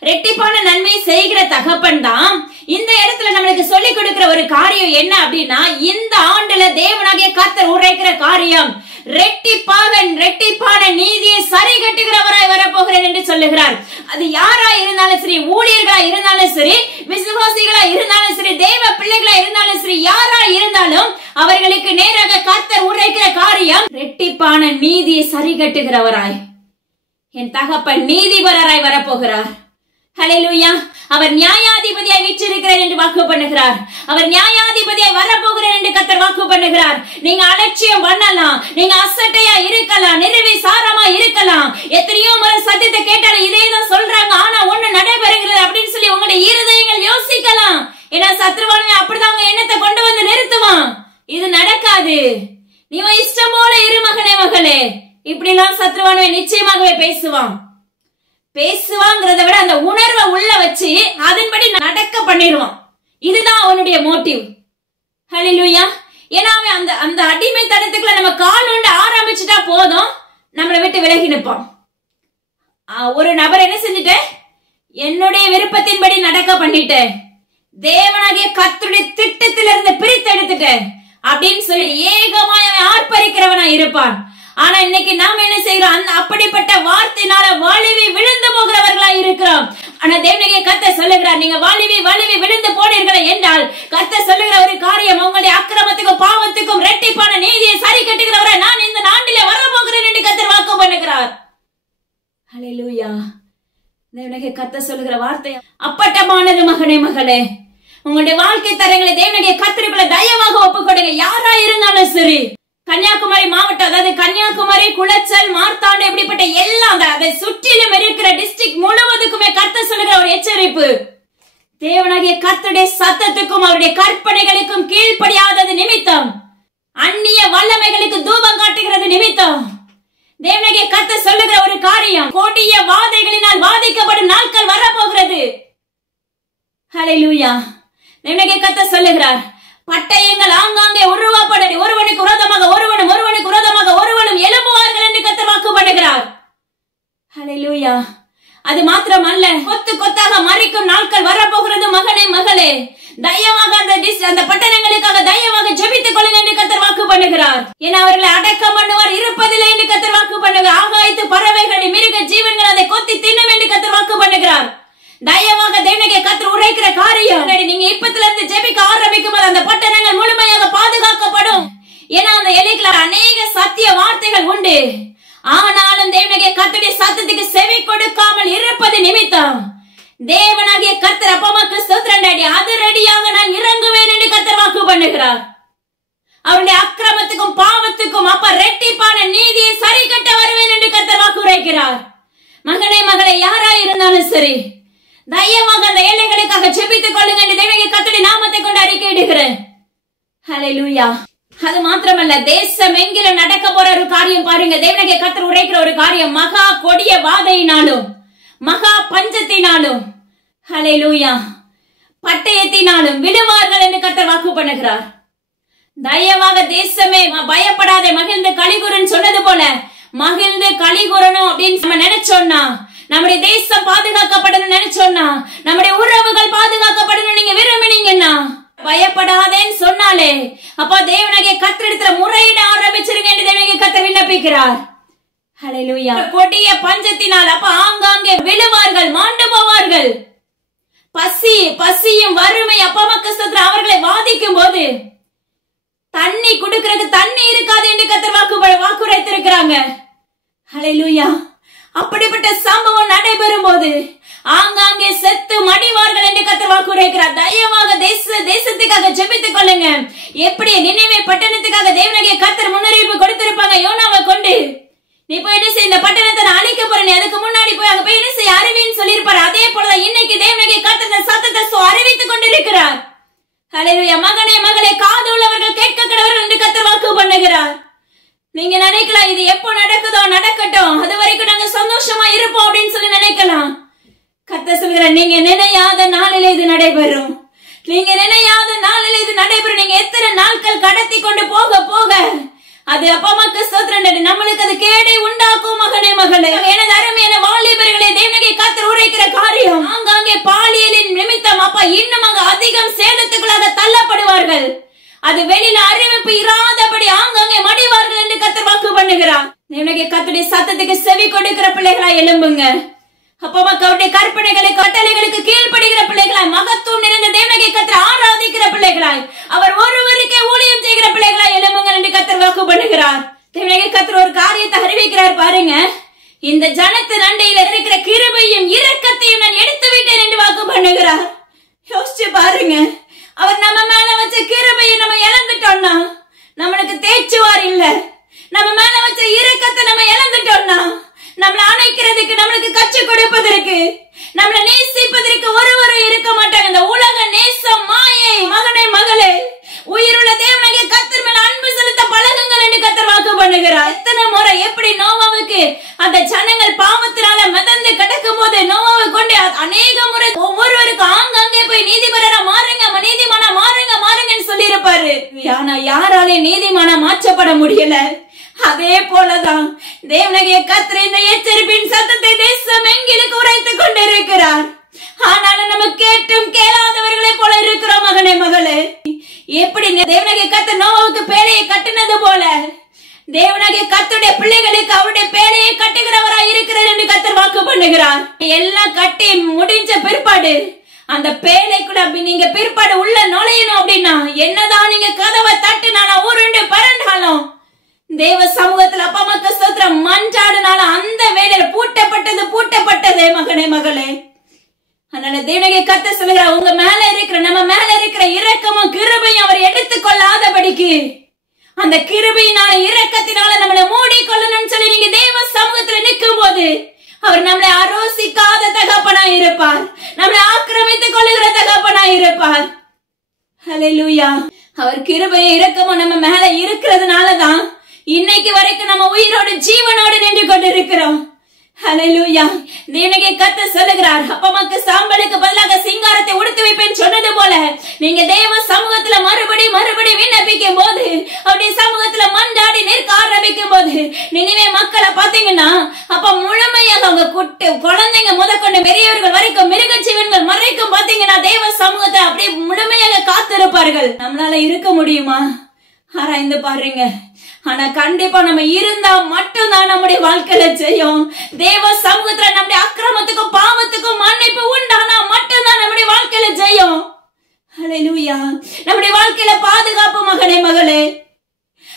ரெட்டிப்பான நன்மை செய்கிற தகப்பன் தான் இந்த இடத்துல நம்மளுக்கு சொல்லிக் கொடுக்கிற ஒரு காரியம் என்ன அப்படின்னா, இந்த ஆண்டுல தேவனாகிய கர்த்தர் உரைக்கிற காரியம் ரெட்டிப்பான நீதியை சரி கட்டுகிறவராய் வரப்போகிறேன் என்று சொல்லுகிறார். அது யாரா இருந்தாலும் சரி, ஊழியர்களா இருந்தாலும் சரி, விசுவாசிகளா இருந்தாலும் சரி, தேவ பிள்ளைகளா இருந்தாலும் சரி, யாரா இருந்தாலும் அவர்களுக்கு நேராக கர்த்தர் உரைக்கிற காரியம் ரெட்டிப்பான நீதியை சரி கட்டுகிறவராய் என் தகப்பன் நீதிபரராய் வரப்போகிறார். ஹல்லேலூயா. அவர் நியாயாதிபதியாய் வீற்றிருக்கிறார் என்று வாக்கு பண்ணுகிறார். அவர் நியாயாதிபதியாய் வரப்போகிறார் என்று கர்த்தர் வாக்கு பண்ணுகிறார். நீங்க அலட்சியம் பண்ணலாம், நீங்க அசட்டையா இருக்கலாம், நிர்விசாரமா இருக்கலாம், எத்தனையோ முறை சத்தியத்தை கேட்டாலும் இதேதான் சொல்றாங்க, ஆனா ஒண்ணு நடைபெறுகிறது அப்படின்னு சொல்லி உங்களுடைய இருதயங்கள் யோசிக்கலாம். ஏன்னா சத்ருவானே அப்படிதான் உங்க எண்ணத்தை கொண்டு வந்து நிறுத்துவான். இது நடக்காது, நீ இஷ்டம் போல இரு மகனே மகளே, இப்படி எல்லாம் சத்ருவானே நிச்சயமாகவே பேசுவாங்கிறத விட அந்த உணர்வை உள்ள வச்சு அதன்படி நடக்க பண்ணிடுவான். இதுதான் அவனுடைய மோட்டிவ். ஹல்லேலூயா. ஏன்னா அவன் அந்த அடிமைத்தனத்துக்குள்ள நம்ம கால் உண்டு ஆரம்பிச்சுட்டா போதும், நம்மளை விட்டு விலகி நிற்பான். ஒரு நபர் என்ன செஞ்சுட்டேன், என்னுடைய விருப்பத்தின்படி நடக்க பண்ணிட்டேன், தேவனாகிய கர்த்தருடைய திட்டத்திலிருந்து பிரித்து எடுத்துட்டேன் அப்படின்னு சொல்லி ஏகமாய் அவன் ஆர்ப்பரிக்கிறவனா இருப்பான். ஆனா இன்னைக்கு நாம என்ன செய்கிறோம், அப்படிப்பட்ட வார்த்தையினால வலிவி விழுந்து போகிறவர்களா இருக்கிறோம். ஆனா தேவனுடைய கர்த்தர் சொல்லுகிறார், நீங்க வலிவி விழுந்து போனீர்கள் என்றால் கர்த்தர் சொல்லுகிற ஒரு காரியம், உங்களுடைய அக்கிரமத்துக்கும் பாவத்துக்கும் ரெட்டிப்பான நீதியை சரி கட்டுகிறவரை நான் இந்த நாட்டிலே வரப்போகிறேன் என்று கர்த்தர் வாக்கு பண்ணுகிறார். ஹல்லேலூயா. தேவனுடைய கர்த்தர் சொல்லுகிற வார்த்தை அப்பட்டமானது மகனே மகளே. உங்களுடைய வாழ்க்கை தரங்களை தேவனுடைய கர்த்தருக்குள்ள தயவாக ஒப்புக்கொடுங்க. யாரா இருந்தாலும் சரி, கன்னியாகுமரி மாவட்டம், அதாவது கன்னியாகுமரி, குளச்சல், மார்த்தாண்டம், இப்படிப்பட்ட எல்லாம் அதை சுற்றிலும் இருக்கிற டிஸ்ட்ரிக்ட் முழுவதுக்குமே கர்த்தர் சொல்லுகிற ஒரு எச்சரிப்பு, தேவனாகிய கர்த்தருடைய சத்தத்துக்கும் அவருடைய கற்பனைகளுக்கும் கீழ்ப்படியாதது நிமித்தம், அந்நிய வல்லமைகளுக்கு தூபம் காட்டுகிறது நிமித்தம், தேவனாகிய கர்த்தர் சொல்லுகிற ஒரு காரியம், கொடிய வாதைகளினால் வாதிக்கப்படும் நாட்கள் வரப்போகிறது. ஹல்லேலூயா. தேவனாகிய கர்த்தர் சொல்லுகிறார், பட்டயங்கள் ஆங்காங்கே உருவாப்பட ஒருவனுக்கு விரோதமாக ஒருவனும் எழும்புவார்கள் என்று கர்த்தர் வாக்கு பண்ணுகிறார். ஹல்லேலூயா. அது மாத்திரமல்ல, கொத்து கொத்தாக மறிக்கும் நாட்கள் வரப்போகிறது. மகனே மகளே, தயவாக அந்த பட்டணங்களுக்காக தயவாக ஜெபித்துக் கொள்ளுங்கள் என்று கர்த்தர் வாக்கு பண்ணுகிறார். ஏன்னா அவர்களை அடக்கம் பண்ணுவார், இருப்பதில்லை என்று கர்த்தர் வாக்கு பண்ணுகிறார். ஆகாயத்து பறவைகள், மிருக ஜீவன்கள் அதை கொத்தி தின்னும் என்று கர்த்தர் வாக்கு பண்ணுகிறார். தயவாக தேவனுடைய கர்த்தர் உரைக்கிற காரியம், நீங்க இப்பத்துல இருந்து ஜெபிக்க ஆரம்பிக்கும் போது அந்த பட்டணங்கள் முழுமையாக பாதுகாக்கப்படும். ஏன்னா அந்த எல்லைக்குள்ள அநேக சத்திய வார்த்தைகள் உண்டு. ஆனாலும் தேவனுடைய கர்த்தருடைய சத்தத்துக்கு செவி கொடுக்காமல் இருப்பது நிமித்தம் தேவனாகிய கர்த்தர் அப்பமாக்கு ஸ்தோத்திரம், அதிரடியாக நான் இறங்குவேன் என்று கர்த்தர் வாக்கு பண்ணுகிறார். அவருடைய அக்கிரமத்துக்கும் பாவத்துக்கும் அப்ப ரெட்டிப்பான நீதியை சரி கட்ட வருவேன் என்று கர்த்தர் வாக்கு உரைக்கிறார். மகனே மகளே, யாரா இருந்தாலும் சரி, தயவாக அந்த ஏழைகளுக்காக ஜெபித்துக் கொள்ளுங்க என்று தேவனுடைய கர்த்தருடைய நாமத்தை கொண்டு அறிக்கையிடுகிறேன். ஹல்லேலூயா. அது மாத்திரமல்ல, தேசம் எங்கிலும் நடக்க போற ஒரு காரியம் பாருங்க. தேவனுடைய கர்த்தர் உரைக்கிற ஒரு காரியம், மகா கொடிய வாதையினாலும் மகா பஞ்சத்தினாலும், ஹல்லேலூயா, பட்டயத்தினாலும் விடுவார்கள் என்று கர்த்தர் வாக்கு பண்ணுகிறார். தயவாக தேசமே பயப்படாதே, மகிழ்ந்து களிகூறன்னு சொன்னது போல மகிழ்ந்து களிகூறணும் அப்படின்னு நம்ம நினைச்சோம்னா, நம்முடைய தேசம் பாதுகாக்கப்படணும் நினைச்சோம்னா, நம்முடைய உறவுகள் பாதுகாக்கப்படணும் நீங்க விரும்பினீங்கன்னா, பயப்படாதேன்னு சொன்னாலே அப்ப தேவனாகிய கர்த்தரிடத்துல முறையிட ஆரம்பிச்சிருங்க என்று தேவனாகிய கர்த்தர் விண்ணப்பிக்கிறார். ஹல்லேலூயா. கொடிய பஞ்சத்தினால் அப்ப ஆங்காங்கே விழுவார்கள், மாண்டு போவார்கள். பசியும் வறுமை அப்பமக்கு ஸ்தோத்திரம் அவர்களை வாதிக்கும் போது தண்ணி குடுக்கிறதுக்கு தண்ணி இருக்காது என்று கர்த்தர் வாக்குரைத்திருக்கிறாங்க. ஹல்லேலூயா. அப்படிப்பட்ட சம்பவம் நடைபெறும் போது ஆங்காங்கே செத்து மடிவார்கள் என்று கர்த்தர் வாக்குரைக்கிறார். தயவாக தேசத்துக்காக ஜெபித்துக் கொள்ளுங்க. எப்படி நினைவே பட்டணத்துக்காக தேவனாகிய கர்த்தர் முன்னறிவிப்பு கொடுத்திருப்பாங்க யோனாவை கொண்டு, நீ போய் என்ன செய்ய, இந்த பட்டணத்தை நான் அழிக்க போறேன், அதுக்கு முன்னாடி போய் அங்க போய் என்ன செய்ய அறிவின்னு சொல்லியிருப்பாரு. அதே போலதான் இன்னைக்கு தேவனாகிய கர்த்தர் சத்தத்தை அறிவித்துக் கொண்டிருக்கிறார். ஹல்லேலூயா. மகனே மகளே, காது உள்ளவர்கள் கேட்க கடவர்கள் என்று கர்த்தர் வாக்கு பண்ணுகிறார். நீங்க நினைக்கலாம் இது எப்போ நடக்குதோ நடக்கட்டும், அது வரைக்கும் நாங்க சந்தோஷமா இருப்போம் அப்படின்னு சொல்லி நினைக்கலாம். கர்த்தர் சொல்கிறார், நீங்க நினையாத நாளிலே இது நடைபெறும். நீங்க நினையாத நாளிலே இது நடைபெறும். நீங்க எத்தனை நாட்கள் கடத்தி கொண்டு போக போக அது அப்பா அம்மாக்கு ஸ்தோத்திரம், நம்மளுக்கு அது கேடை உண்டாக்கும். மகனே மகளே, எனது அருமையான வாலிபர்களே, தேவனாகிய கர்த்தர் உரைக்கிற காரியம், ஆங்காங்கே பாலியலின் நிமித்தம் அப்பா இன்னும் அங்க அதிகம் சேதத்துக்குள்ளாக தள்ளப்படுவார்கள். அது வெளியில அறிவிப்பு இராதபடி ஆங்காங்கே மடிவார்கள் என்று கர்த்தர் வாக்கு பண்ணுகிறார். தேவனாகிய கர்த்தருடைய சத்தத்துக்கு செவி கொடுக்கிற பிள்ளைகளா எழும்புங்க. அப்பா அவருடைய கற்பனைகளை கட்டளைகளுக்கு கீழ்ப்படுகிற பிள்ளைகளாய், மகத்துவம் நிறைந்த தேவனாகிய கர்த்தரை ஆராதிக்கிற பிள்ளைகளாய், அவர் ஒருவருக்கே ஊழியம் செய்கிற பிள்ளைகளாய் எழும்புங்கள் என்று கர்த்தர் வாக்கு பண்ணுகிறார். தேவனாகிய கர்த்தர் ஒரு காரியத்தை அறிவிக்கிறார் பாருங்க. இந்த ஜனத்தின் அண்டையில இருக்கிற கிருபையும் இரக்கத்தையும் நான் எடுத்து விட்டேன் என்று வாக்கு பண்ணுகிறார். யோசிச்சு பாருங்க, அவர் நம்ம மேல வச்ச கிருபையை நம்ம இழந்துட்டோம்னா, நம்மளுக்கு தேய்ச்சுவார் இல்ல, நம்ம மேல வச்ச இரக்கத்தை நம்ம இழந்துட்டோம்னா, நம்மள அணைக்கிறதுக்கு, நம்மளுக்கு கற்றுக் கொடுப்பதற்கு, நம்மளை நேசிப்பதற்கு ஒருவரும் இருக்க மாட்டாங்க. இந்த உலக நேசம் மாயை. மகனே மகளே, உயிருள்ள தேவனாகிய கர்த்தர் மேல அன்பு செலுத்த பழகுங்கள் என்று கர்த்தர் வாக்கு பண்ணுகிறார். எத்தனை முறை எப்படி நோவாவுக்கு அந்த ஜனங்கள் பாவத்தினால மிதந்து கிடக்கும் போது நோவாவை கொண்டு அநேக முறை ஒவ்வொருவருக்கும் ஆங்காங்கே போய் நீதிபரரா மாறுங்க, நீதிமானா மாறுங்க மாறுங்கன்னு சொல்லி இருப்பாரு. ஆனா யாராலே நீதிமானா மாற்றப்பட முடியல. அதே போலதான் தேவனாகிய கர்த்தர் இந்த எச்சரிப்பின் சத்தத்தை தேசம் எங்கிலுக்கு உரைத்துக் கொண்டிருக்கிறார். ஆனாலும் நம்ம கேட்டும் கேளாதவர்களை போல இருக்கிறோம். மகனே மகளே, எப்படி தேவனாகிய கர்த்தர் நோவாவுக்கு பேழையை கட்டினது போல தேவனாகிய கர்த்தருடைய பிள்ளைகளுக்கு அவருடைய பேழையை கட்டுகிறவராய் இருக்கிறார் என்று கர்த்தர் வாக்கு பண்ணுகிறார். எல்லாம் கட்டி முடிஞ்ச பிற்பாடு அந்த பேழைக்குள்ள நீங்க பிற்பாடு உள்ள நுழையணும் அப்படின்னா, என்னதான் நீங்க கதவை தட்டுனாலும் உருண்டு பரண்டாலும் தேவ சமூகத்துல அப்பா அம்மாக்கு ஸ்தோத்திரம் மன்றாடுனாலும் அந்த வேலையில பூட்டப்பட்டது மகனே மகளே. அதனால தேவனாகிய கர்த்தர் சொல்லுகிறார், உங்க மேல இருக்கிற, நம்ம மேல இருக்கிற இரக்கமும் கிருபையும் அவர் எடுத்துக்கொள்ளாதபடிக்கு, அந்த கிருபையினால இரக்கத்தினால நம்மளை மூடிக்கொள்ளணும்னு சொல்லி நீங்க தேவ சமூகத்துல நிற்கும் போது அவர் நம்மளை ஆரோசிக்காத தகப்பனா இருப்பார், நம்மளை ஆக்கிரமித்துக் கொள்ளுகிற தகப்பனா இருப்பார். ஹல்லேலூயா. அவர் கிருபையும் இரக்கமும் நம்ம மேல இருக்கிறதுனாலதான் இன்னைக்கு வரைக்கும் நம்ம உயிரோடு ஜீவனோடு நின்று கொண்டிருக்கிறோம். ஹல்லேலூயா. தேவனாகிய கர்த்தர் சொல்லுகிறார், அப்பமாக்கு சாம்பலுக்கு பதிலாக சிங்காரத்தை உடுத்து வைப்பேன் சொன்னது போல நீங்க தேவ சமூகத்துல மறுபடி விண்ணப்பிக்கும் போது, அவருடைய சமூகத்துல மன்றாடி நிற்க ஆரம்பிக்கும் போது, நினைவே மக்களை பாத்தீங்கன்னா அப்ப முழுமையாக அவங்க குழந்தைங்க முதற்கொண்டு பெரியவர்கள் வரைக்கும் மிருக ஜீவன்கள் மறைக்கும் பாத்தீங்கன்னா தேவ சமூகத்தை அப்படியே முழுமையாக காத்திருப்பார்கள். நம்மளால இருக்க முடியுமா? ஆராய்ந்து பாருங்க. ஆனா கண்டிப்பா நம்ம இருந்தா மட்டும்தான் நம்முடைய வாழ்க்கையில செய்யும். தேவ சமூகத்துல நம்முடைய அக்கிரமத்துக்கும் பாவத்துக்கும் மன்னிப்பு உண்டானா மட்டும்தான் நம்முடைய வாழ்க்கையில செய்யும். ஹல்லேலூயா. நம்முடைய வாழ்க்கையில பாதுகாப்பு மகனே மகளே.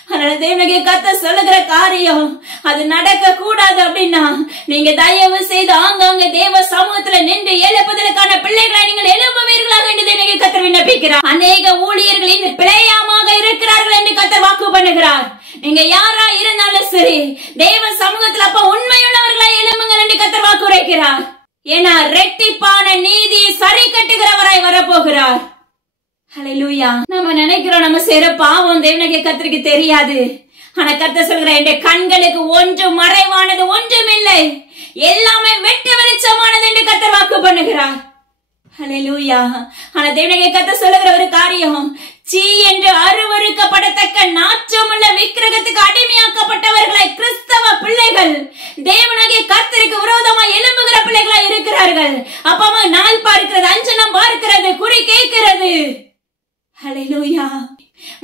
அதனால தேவனாகிய கர்த்தர் சொல்லுகிற காரியம் அது நடக்க கூடாது அப்படின்னா, நீங்க தயவு செய்து ஆங்காங்க தேவ சமூகத்துல நின்று எழுப்புதலுக்கான பிள்ளைகளை நீங்கள் எழுப்புவீர்களாக என்று தேவனாகிய கர்த்தர் விண்ணப்பிக்கிறார். அநேக ஊழியர்கள் இந்த பிழையாமாக இருக்கிறார்கள் என்று கர்த்தர் வாக்கு பண்ணுகிறார். நீங்க யாரா இருந்தாலும் சரி, தேவ சமூகத்துல அப்ப உண்மையுள்ளவர்களா எழும்புங்கள் என்று கர்த்தர் வாக்கு உரைக்கிறார். ஏன்னா ரெட்டிப்பான நீதியை சரி கட்டுகிறவராய் வரப்போகிறார். ஹல்லேலூயா. நம்ம நினைக்கிறோம் நம்ம செய்யற பாவம் தேவனாகிய கர்த்தருக்கு தெரியாது. ஆனா கர்த்தர் சொல்கிற, என் கண்களுக்கு ஒன்று மறைவானது ஒன்றும் இல்லை, எல்லாமே வெட்டு வெளிச்சமானது என்று கர்த்தர் வாக்கு பண்ணுகிறார். ஹல்லேலூயா. ஆனா தேவனாகிய கர்த்தர் சொல்லுகிற ஒரு காரியம், சீ என்று அருவருக்கப்படத்தக்க நாற்றமுள்ள விக்கிரகத்துக்கு அடிமையாக்கப்பட்டவர்களாய் கிறிஸ்தவ பிள்ளைகள் தேவனாகிய கர்த்தருக்கு விரோதமா எழும்புகிற பிள்ளைகளா இருக்கிறார்கள். அப்பா நாள் பார்க்கிறது, அஞ்சனம் பார்க்கிறது, குறி கேட்கிறது. ஹல்லேலூயா.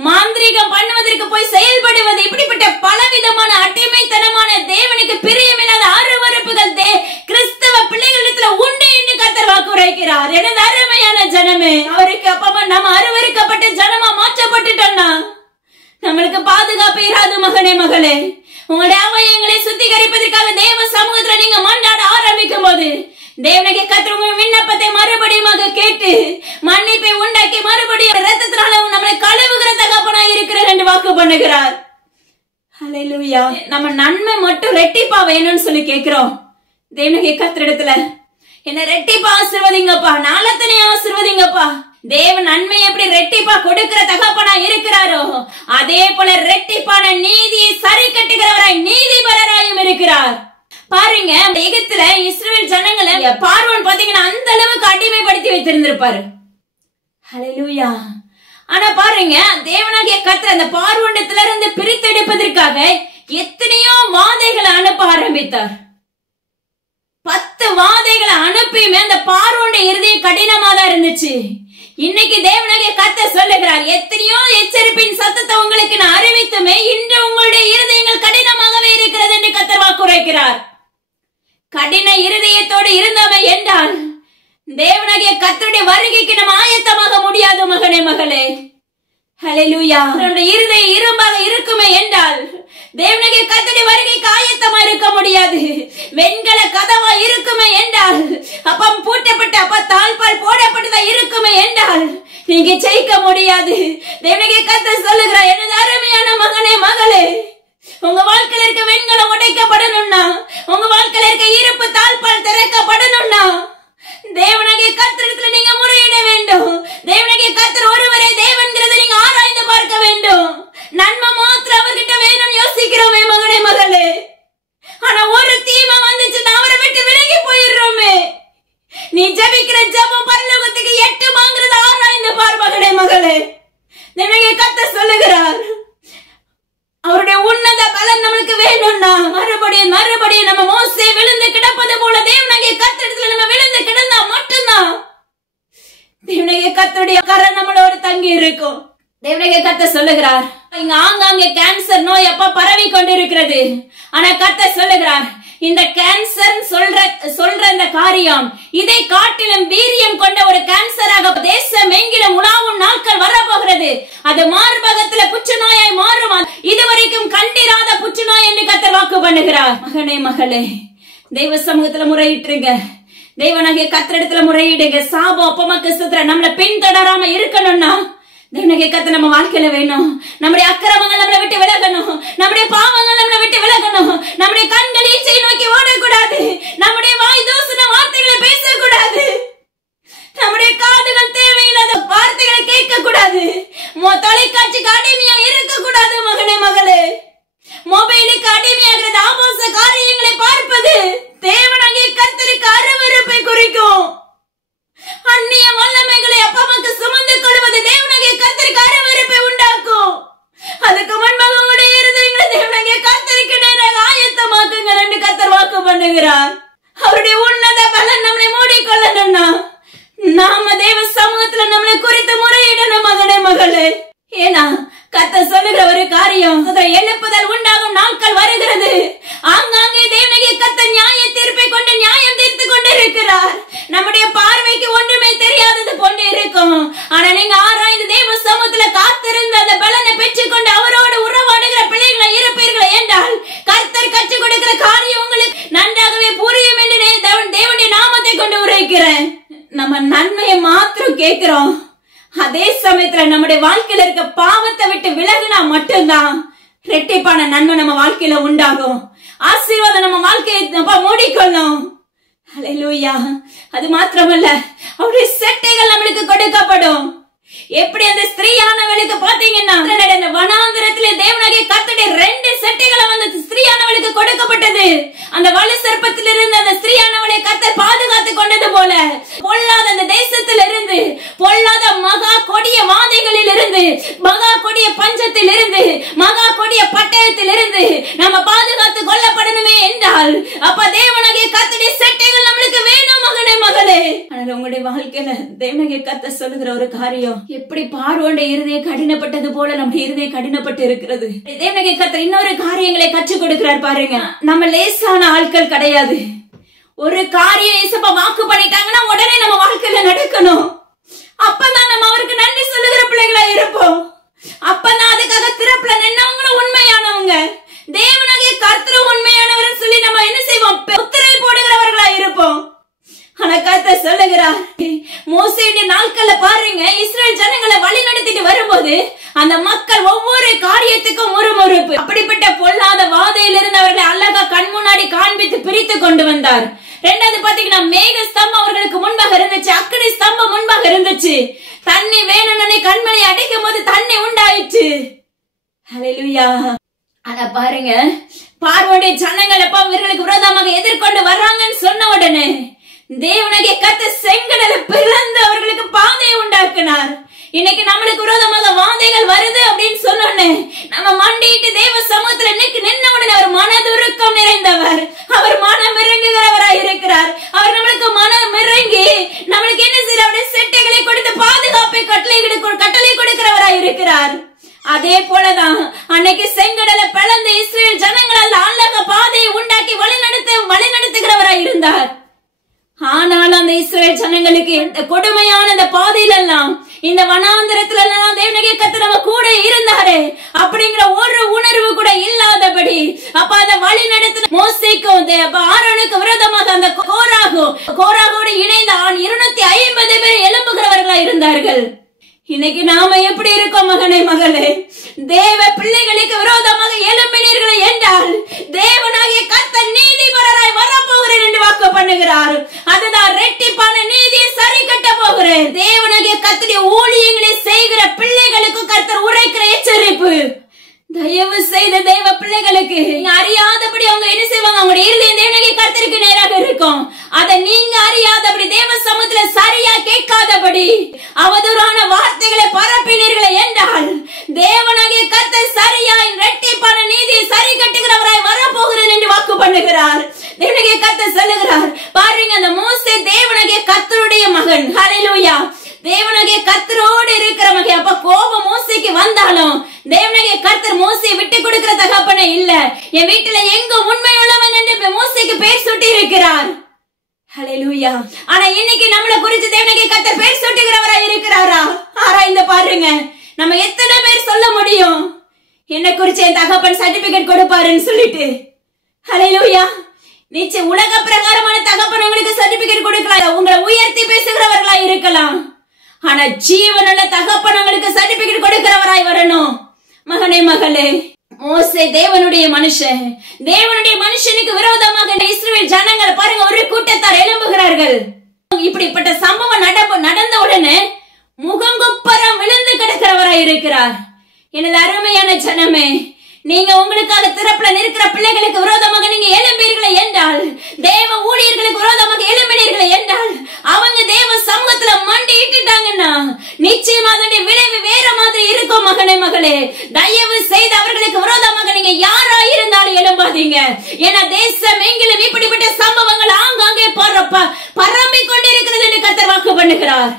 மாந்திரீகம் பண்ணுவதற்கு போய் செயல்படுவது, இப்படிப்பட்ட பலவிதமான அடிமைத்தனமான தேவனுக்கு பிரியமில்லாத அருவருப்புகள் கிறிஸ்தவ பிள்ளைகளிடத்துல உண்டு என்று கர்த்தர் வாக்கு உரைக்கிறார். எனது அருமையான ஜனமே, அவருக்கு அப்பமா நம்ம அருவருக்கப்பட்ட ஜனமா மாற்றப்பட்டுட்டோம்னா நம்மளுக்கு பாதுகாப்பு இராது. மகனே மகளே, உங்களுடைய அவயங்களை சுத்திகரிப்பதற்காக தேவ சமூகத்துல நீங்க மன்றாட ஆரம்பிக்கும் போது தேவனாகிய கர்த்தர் உங்கள் விண்ணப்பத்தை மறுபடியும் கேட்டு மன்னிப்பை உண்டாக்கி மறுபடியும் இரத்தத்தினால நம்மளை கழுவுகிற தகப்பனாய் இருக்கிறார் என்று வாக்கு பண்ணுகிறார். ஹல்லேலூயா. நம்ம நன்மை மட்டும் ரெட்டிப்பா வேணும்னு சொல்லி கேட்கிறோம் தேவனாகிய கர்த்தரிடத்துல. என்ன ரெட்டிப்பா ஆசீர்வதிங்கப்பா, நாளத்தனை ஆசீர்வதிங்கப்பா. தேவன் நன்மை எப்படி ரெட்டிப்பா கொடுக்கிற தகப்பனா இருக்கிறாரோ அதே போல ரெட்டிப்பான நீதியை சரி கட்டுகிறவராய் நீதிபரராயும் இருக்கிறார். பாருங்க, எகிப்துல இஸ்ரவேல் ஜனங்களை பார்வோன் பாத்தீங்கன்னா அந்த அளவுக்கு அடிமைப்படுத்தி வைத்திருந்திருப்பாரு. ஹல்லேலூயா. ஆனா பாருங்க, தேவனாகிய கர்த்தர் அந்த பார்வோண்டத்துல இருந்து பிரித்தெடுப்பதற்காக எத்தனையோ வாதைகளை அனுப்ப ஆரம்பித்தார். 10 வாதைகளை அனுப்பியுமே அந்த பார்வோண்ட இருதயம் கடினமா தான் இருந்துச்சு. இன்னைக்கு தேவனாகிய கர்த்தர் சொல்லுகிறார், எத்தனையோ எச்சரிப்பின் சத்தத்தை உங்களுக்கு நான் அறிவித்துமே இன்று உங்களுடைய இருதயங்கள் கடினமாகவே இருக்கிறது என்று கர்த்தர் வாக்குரைக்கிறார். கடின இருதயத்தோடு இருந்தவை என்றால் தேவனாகிய கர்த்தருடைய வருகைக்கு நம்ம ஆயத்தமாக முடியாது மகனே மகளே. ஹல்லேலூயா. இருதயம் இரும்பாக இருக்குமே என்றால் தேவனாகிய கர்த்தருடைய வருகைக்கு ஆயத்தமா இருக்க முடியாது. வெண்கல கதவா இருக்குமே என்றால் அப்பம் பூட்டப்பட்ட தாழ்பால் போடப்பட்டதா இருக்குமே என்றால் நீங்க ஜெயிக்க முடியாது. தேவனாகிய கர்த்தர் சொல்லுகிறார், எனது அருமையான மகனே மகளே, உங்க வாழ்க்கையில இருக்க வெண்கலம் உடைக்கப்படணும்னா, உங்க வாழ்க்கையில இருக்க இருப்பு தாழ்பால் திறக்கப்படணும்னா தேவனாகிய கர்த்தரிடத்துல நீங்க முறையிட வேண்டும். தேவனாகிய கர்த்தர் ஒருவரே தேவன்கிறதை நீங்க ஆராய்ந்து பார்க்க வேண்டும். நன்மை மாத்திரம் அவர்கிட்ட வேணும்னு யோசிக்கிறோமே மகனே மகளே, ஆனா ஒரு தீமை வந்துச்சுன்னா அவரை விட்டு விலகி போயிடுறோமே. நீ ஜெபிக்கிற ஜெபம் பரலோகத்துக்கு எட்டுமாங்கிறத ஆராய்ந்து பார் மகனே மகளே. தேவனாகிய கர்த்தர் சொல்லுகிறார், அவருடைய உன்னத பலன் நம்மளுக்கு வேணும்னா மறுபடியும் மறுபடியும் நம்ம மோசே விழுந்து கிடப்பது போல தேவனாகிய கர்த்தரிடத்துல நம்ம விழுந்து கிடந்தா மட்டும்தான் தேவனாகிய கர்த்தருடைய கரம் நம்மளோட தங்கி இருக்கும். தேவனாகிய கர்த்தர் சொல்லுகிறார், இங்க ஆங்காங்கே கேன்சர் நோய் அப்ப பரவி கொண்டிருக்கிறது. ஆனா கர்த்தர் சொல்லுகிறார், இந்த கேன்சர் சொல்ற இந்த காரியம் இதை காட்டிலும் வீரியம் கொண்ட ஒரு கேன்சராக தேசம் எங்கிலும் உலாவும் நாட்கள் வரப்போகிறது. அது மார்பகத்துல புற்றுநோயாய் மாறும். இதுவரைக்கும் கண்டிராத புற்றுநோய் என்று கர்த்தர் வாக்கு பண்ணுகிறார். மகனே மகளே, தெய்வ சமூகத்துல முறையிட்டுருங்க. தேவனாகிய கர்த்தரிடத்துல முறையிடுங்க. சாபம் அப்பமக்கு சுத்திர நம்மள பின்தொடராம இருக்கணும்னா தேவனாகிய கர்த்தர் நம்ம வாழ்க்கையில வேணும். நம்முடைய அக்கிரமங்கள் நம்மளை விட்டு விலகணும். நம்முடைய பாவங்கள் நம்மளை விட்டு விலகணும். நம்முடைய கண்கள் ஈச்சை நோக்கி ஓடக்கூடாது. நம்முடைய வாய் தூசண வார்த்தைகளை பேசக்கூடாது. நம்முடைய காதுகள் தேவையில்லாத வார்த்தைகளை கேட்க கூடாது. தொலைக்காட்சிக்கு அடிமையா இருக்க கூடாது மகனே மகளே. மொபைலுக்கு அடிமையாகிறது ஆபாச காரியங்களை பார்ப்பது தேவனாகிய கர்த்தருக்கு அருவருப்பை குறிக்கும். அந்நிய வல்லமைகளை அப்பமக்கு சுமந்து கொள்வது தேவனாகிய கர்த்தருக்கு அருவருப்பை உண்டாக்கும். அதுக்கு முன்பாக உடைய இருதயங்களை தேவனாகிய கர்த்தருக்கு நேராக ஆயத்தமாக்குங்கள் என்று கர்த்தர் வாக்கு பண்ணுகிறார். அவருடைய உன்னத பலன் நம்மளை மூடிக்கொள்ளணும்னா நாம தேவ சமூகத்துல நம்மளை குறித்து முறையிடணும் மகனே மகளே. ஏன்னா கர்த்தர் சொல்லுகிற ஒரு காரியம், எழுப்புதல் உண்டாகும் நாட்கள் வருகிறது. ஆங்காங்கே தேவனாகிய கர்த்தர் நியாய தீர்ப்பை கொண்டு நியாயம் தீர்த்து கொண்டிருக்கிறார். நம்முடைய பார்வைக்கு ஒன்றுமே தெரியாதது போன்று இருக்கும். ஆனா நீங்க ஆராய்ந்து தேவ சமூகத்துல காத்திருந்து அந்த பலனை பெற்றுக்கொண்டு அவரோடு உறவாடுகிற பிள்ளைகளை இருப்பீர்கள் என்றால் கர்த்தர் கற்றுக் கொடுக்கிற காரியம் உங்களுக்கு நன்றாகவே புரியும் என்று தேவனுடைய நாமத்தை கொண்டு உரைக்கிறேன். நம்ம நன்மையை மாத்திரம் கேட்கிறோம். அதே சமயத்துல நம்முடைய வாழ்க்கையில இருக்க பாவத்தை விட்டு விலகினா மட்டும்தான் ரெட்டிப்பான நன்மை நம்ம வாழ்க்கையில உண்டாகும். ஆசீர்வாதம் நம்ம வாழ்க்கையை மூடிக்கொள்ளும். ஹல்லேலூயா. அது மாத்திரமல்ல, அவருடைய செட்டைகள் நம்மளுக்கு கொடுக்கப்படும். எப்படி அந்த ஸ்திரீயானவளுக்கு பாத்தீங்கன்னா வனாந்திரத்திலே தேவனாகிய கர்த்தருடைய 2 செட்டைகளை வந்து ஸ்திரீயானவளுக்கு கொடுக்கப்பட்டது. அந்த வலு சர்ப்பத்திலிருந்து அந்த ஸ்திரீயானவளை கர்த்தர் பாதுகாத்து கொண்டது போல பொல்லாத அந்த தேசத்திலிருந்து, பொல்லாத மகா கொடிய வாதைகளில் இருந்து, மகா கொடிய பஞ்சத்தில் இருந்து, மகா கொடிய பட்டயத்தில் இருந்து நம்ம பாதுகாத்து கொள்ளப்படணுமே என்றால் அப்ப தேவனாகிய கர்த்தருடைய செட்டைகள் நம்மளுக்கு வேணும் மகனே மகளே. ஆனால் உங்களுடைய வாழ்க்கையில தேவனாகிய கர்த்தர் சொல்லுகிற ஒரு காரியம், எப்படி பார்வோண்ட இருதயம் கடினப்பட்டது போல நம்ம இருதயம் கடினப்பட்டு இருக்கிறது. தேவனாகிய கர்த்தர் இன்னொரு காரியங்களை கற்றுக் கொடுக்கிறார் பாருங்க. நம்ம லேசான ஆட்கள் கிடையாது. ஒரு காரியம் இயேசுப்பா வாக்கு பண்ணிட்டாங்கன்னா உடனே நம்ம வாழ்க்கையில நடக்கணும். அப்பதான் நம்ம அவருக்கு நன்றி சொல்லுகிற பிள்ளைகளா இருப்போம். அப்பதான் அதுக்காக திறப்புல நின்னவங்களும் உண்மையானவங்க, தேவனாகிய கர்த்தரும் உண்மையானவர் சொல்லி நம்ம என்ன செய்வோம், முத்திரை போடுகிறவர்களா இருப்போம். மோசேயுடைய நாட்கள்ல பாருங்க, இஸ்ரேல் ஜனங்களை வழி நடத்திட்டு வரும்போது அந்த மக்கள் ஒவ்வொரு காரியத்துக்கும் முறுமுறுப்பு. அப்படிப்பட்ட பொல்லாத வாதையில் இருந்து அவர்களை அழகா கண் முன்னாடி காண்பித்து பிரித்து கொண்டு வந்தார். ரெண்டாவது பாத்தீங்கன்னா, மேக ஸ்தம்பம் அவர்களுக்கு முன்பாக இருந்துச்சு, அக்கினி ஸ்தம்பம் முன்பாக இருந்துச்சு. தண்ணி வேணும்னு கண்மணி அடைக்கும் போது தண்ணி உண்டாயிற்று. ஹல்லேலூயா. அத பாருங்க, பார்வோடைய ஜனங்கள் அப்ப இவர்களுக்கு விரோதமாக எதிர்கொண்டு வர்றாங்கன்னு சொன்ன உடனே தேவனாகிய கர்த்தர் செங்கடலை பிளந்து அவர்களுக்கு பாதையை உண்டாக்கினார். இன்னைக்கு நம்மளுக்கு விரோதமாக வாதைகள் வருது அப்படின்னு சொன்னோன்னே நம்ம மண்டிட்டு தேவ சமூகத்துல நின்ன உடனே அவர் மனதுருக்கம் நிறைந்தவர், அவர் மனம் இறங்குகிறவராய் இருக்கிறார். அவர் நம்மளுக்கு மனம் இறங்கி நம்மளுக்கு என்ன செய்யற செட்டைகளை கொடுத்து பாதுகாப்பை கட்டளை கொடுக்கிறவராய் இருக்கிறார். அதே போலதான் அன்னைக்கு செங்கடலை பிளந்து இஸ்ரேல் ஜனங்களால் அழக பாதையை உண்டாக்கி வழிநடத்துகிறவராய் இருந்தார். ஆனால் அந்த இஸ்ரேல் ஜனங்களுக்கு இந்த கொடுமையான இந்த பாதையில எல்லாம், இந்த வனாந்திரத்துல எல்லாம் தேவனாகிய கர்த்தர் நம்ம கூட இருந்தாரு அப்படிங்கிற ஒரு உணர்வு கூட இல்லாதபடி அப்ப அந்த வழி நடத்தின மோசேக்கும் ஆரோனுக்கு விரோதமாக அந்த கோராகோடு இணைந்த 250 பேர் எழும்புகிறவர்களா இருந்தார்கள். இன்னைக்கு நாம எப்படி இருக்கோம் மகனே மகளே? தேவ பிள்ளைகளுக்கு விரோதமாக எழும்பினீர்கள் என்றால் தேவனாகிய கர்த்தர் நீதிபரராய் வரப்போகிறேன் என்று வாக்கு பண்ணுகிறார். அதுதான் ரெட்டிப்பான நீதியை சரி கட்ட போகிறேன். தேவனாகிய கர்த்தருடைய ஊழியங்களை செய்கிற பிள்ளைகளுக்கு கர்த்தர் உரைக்கிற எச்சரிப்பு. தயவு செய்த தேவ பிள்ளைகளுக்கு அறியாதபடி அவங்க என்ன செய்வாங்க, அவங்களுடைய இருதயம் தேவனாகிய கர்த்தருக்கு நேராக இருக்கும். அதை நீங்க அறியாதபடி தேவ சமூகத்துல சரியா கேட்காதபடி அவதூறான வார்த்தைகளை பரப்பினீர்களே என்றால் தேவனாகிய கர்த்தர் சரியாய் இரட்டிப்பான நீதியை சரி கட்டுகிறவராய் வரப்போகிறேன் என்று வாக்கு பண்ணுகிறார். தேவனாகிய கர்த்தர் சொல்லுகிறார். பாருங்க, அந்த மோசே தேவனாகிய கர்த்தருடைய மகன். ஹல்லேலூயா. தேவனாகிய கர்த்தரோடு இருக்கிற மகன். அப்ப கோபம் மோசேக்கு வந்தாலும் தேவனாகிய கர்த்தர் மோசையை விட்டு கொடுக்கிற தகப்பனே இல்ல. என் வீட்டுல எங்க உண்மை உள்ளவன் என்று மோசேக்கு பேர் சுட்டி இருக்கிறார். ஹல்லேலூயா. ஆனா இன்னைக்கு நம்மள குறித்து தேவனாகிய கர்த்தர் பேர் சுட்டுகிறவராய் இருக்கிறாரா? ஆராய்ந்து பாருங்க. நம்ம எத்தனை பேர் சொல்ல முடியும், என்ன குறிச்சு என் தகப்பன் சர்டிபிகேட் கொடுப்பாருன்னு சொல்லிட்டு? ஹல்லேலூயா. நிச்சயம் உலக பிரகாரமான தகப்பன் உங்களுக்கு சர்டிபிகேட் கொடுக்கலாம், உங்களை உயர்த்தி பேசுகிறவர்களா இருக்கலாம். ஆனா ஜீவனுள்ள தகப்பன் உங்களுக்கு சர்டிபிகேட் கொடுக்கிறவராய் வரணும். மகனே மகளே, மோசே தேவனுடைய மனுஷன். தேவனுடைய மனுஷனுக்கு விரோதமாக இஸ்ரவேல் ஜனங்கள் பாருங்க ஒரு கூட்டத்தார் எழும்புகிறார்கள். இப்படிப்பட்ட சம்பவம் நடந்த உடனே முகங்குப்பரம் விழுந்து கிடக்கிறவராய் இருக்கிறார். எனது அருமையான ஜனமே, நீங்க உங்களுக்காக திறப்புல நிற்கிற பிள்ளைகளுக்கு விரோதமாக நீங்க எழும்பீர்களே என்றால், தேவ ஊழியர்களுக்கு விரோதமாக எழும்பினீர்களே என்றால், அவங்க தேவ சமூகத்துல மண்டி இட்டுட்டாங்கன்னா நிச்சயமா அதனுடைய விளைவு வேற மாதிரி இருக்கும். மகனே மகளே, தயவு செய்து அவர்களுக்கு விரோதமாக நீங்க யாரா இருந்தாலும் எழும்பாதீங்க. ஏன்னா தேசம் எங்கிலும் இப்படிப்பட்ட சம்பவங்கள் ஆங்காங்கே பரம்பிக் கொண்டிருக்கிறது என்று கர்த்தர் வாக்கு பண்ணுகிறார்.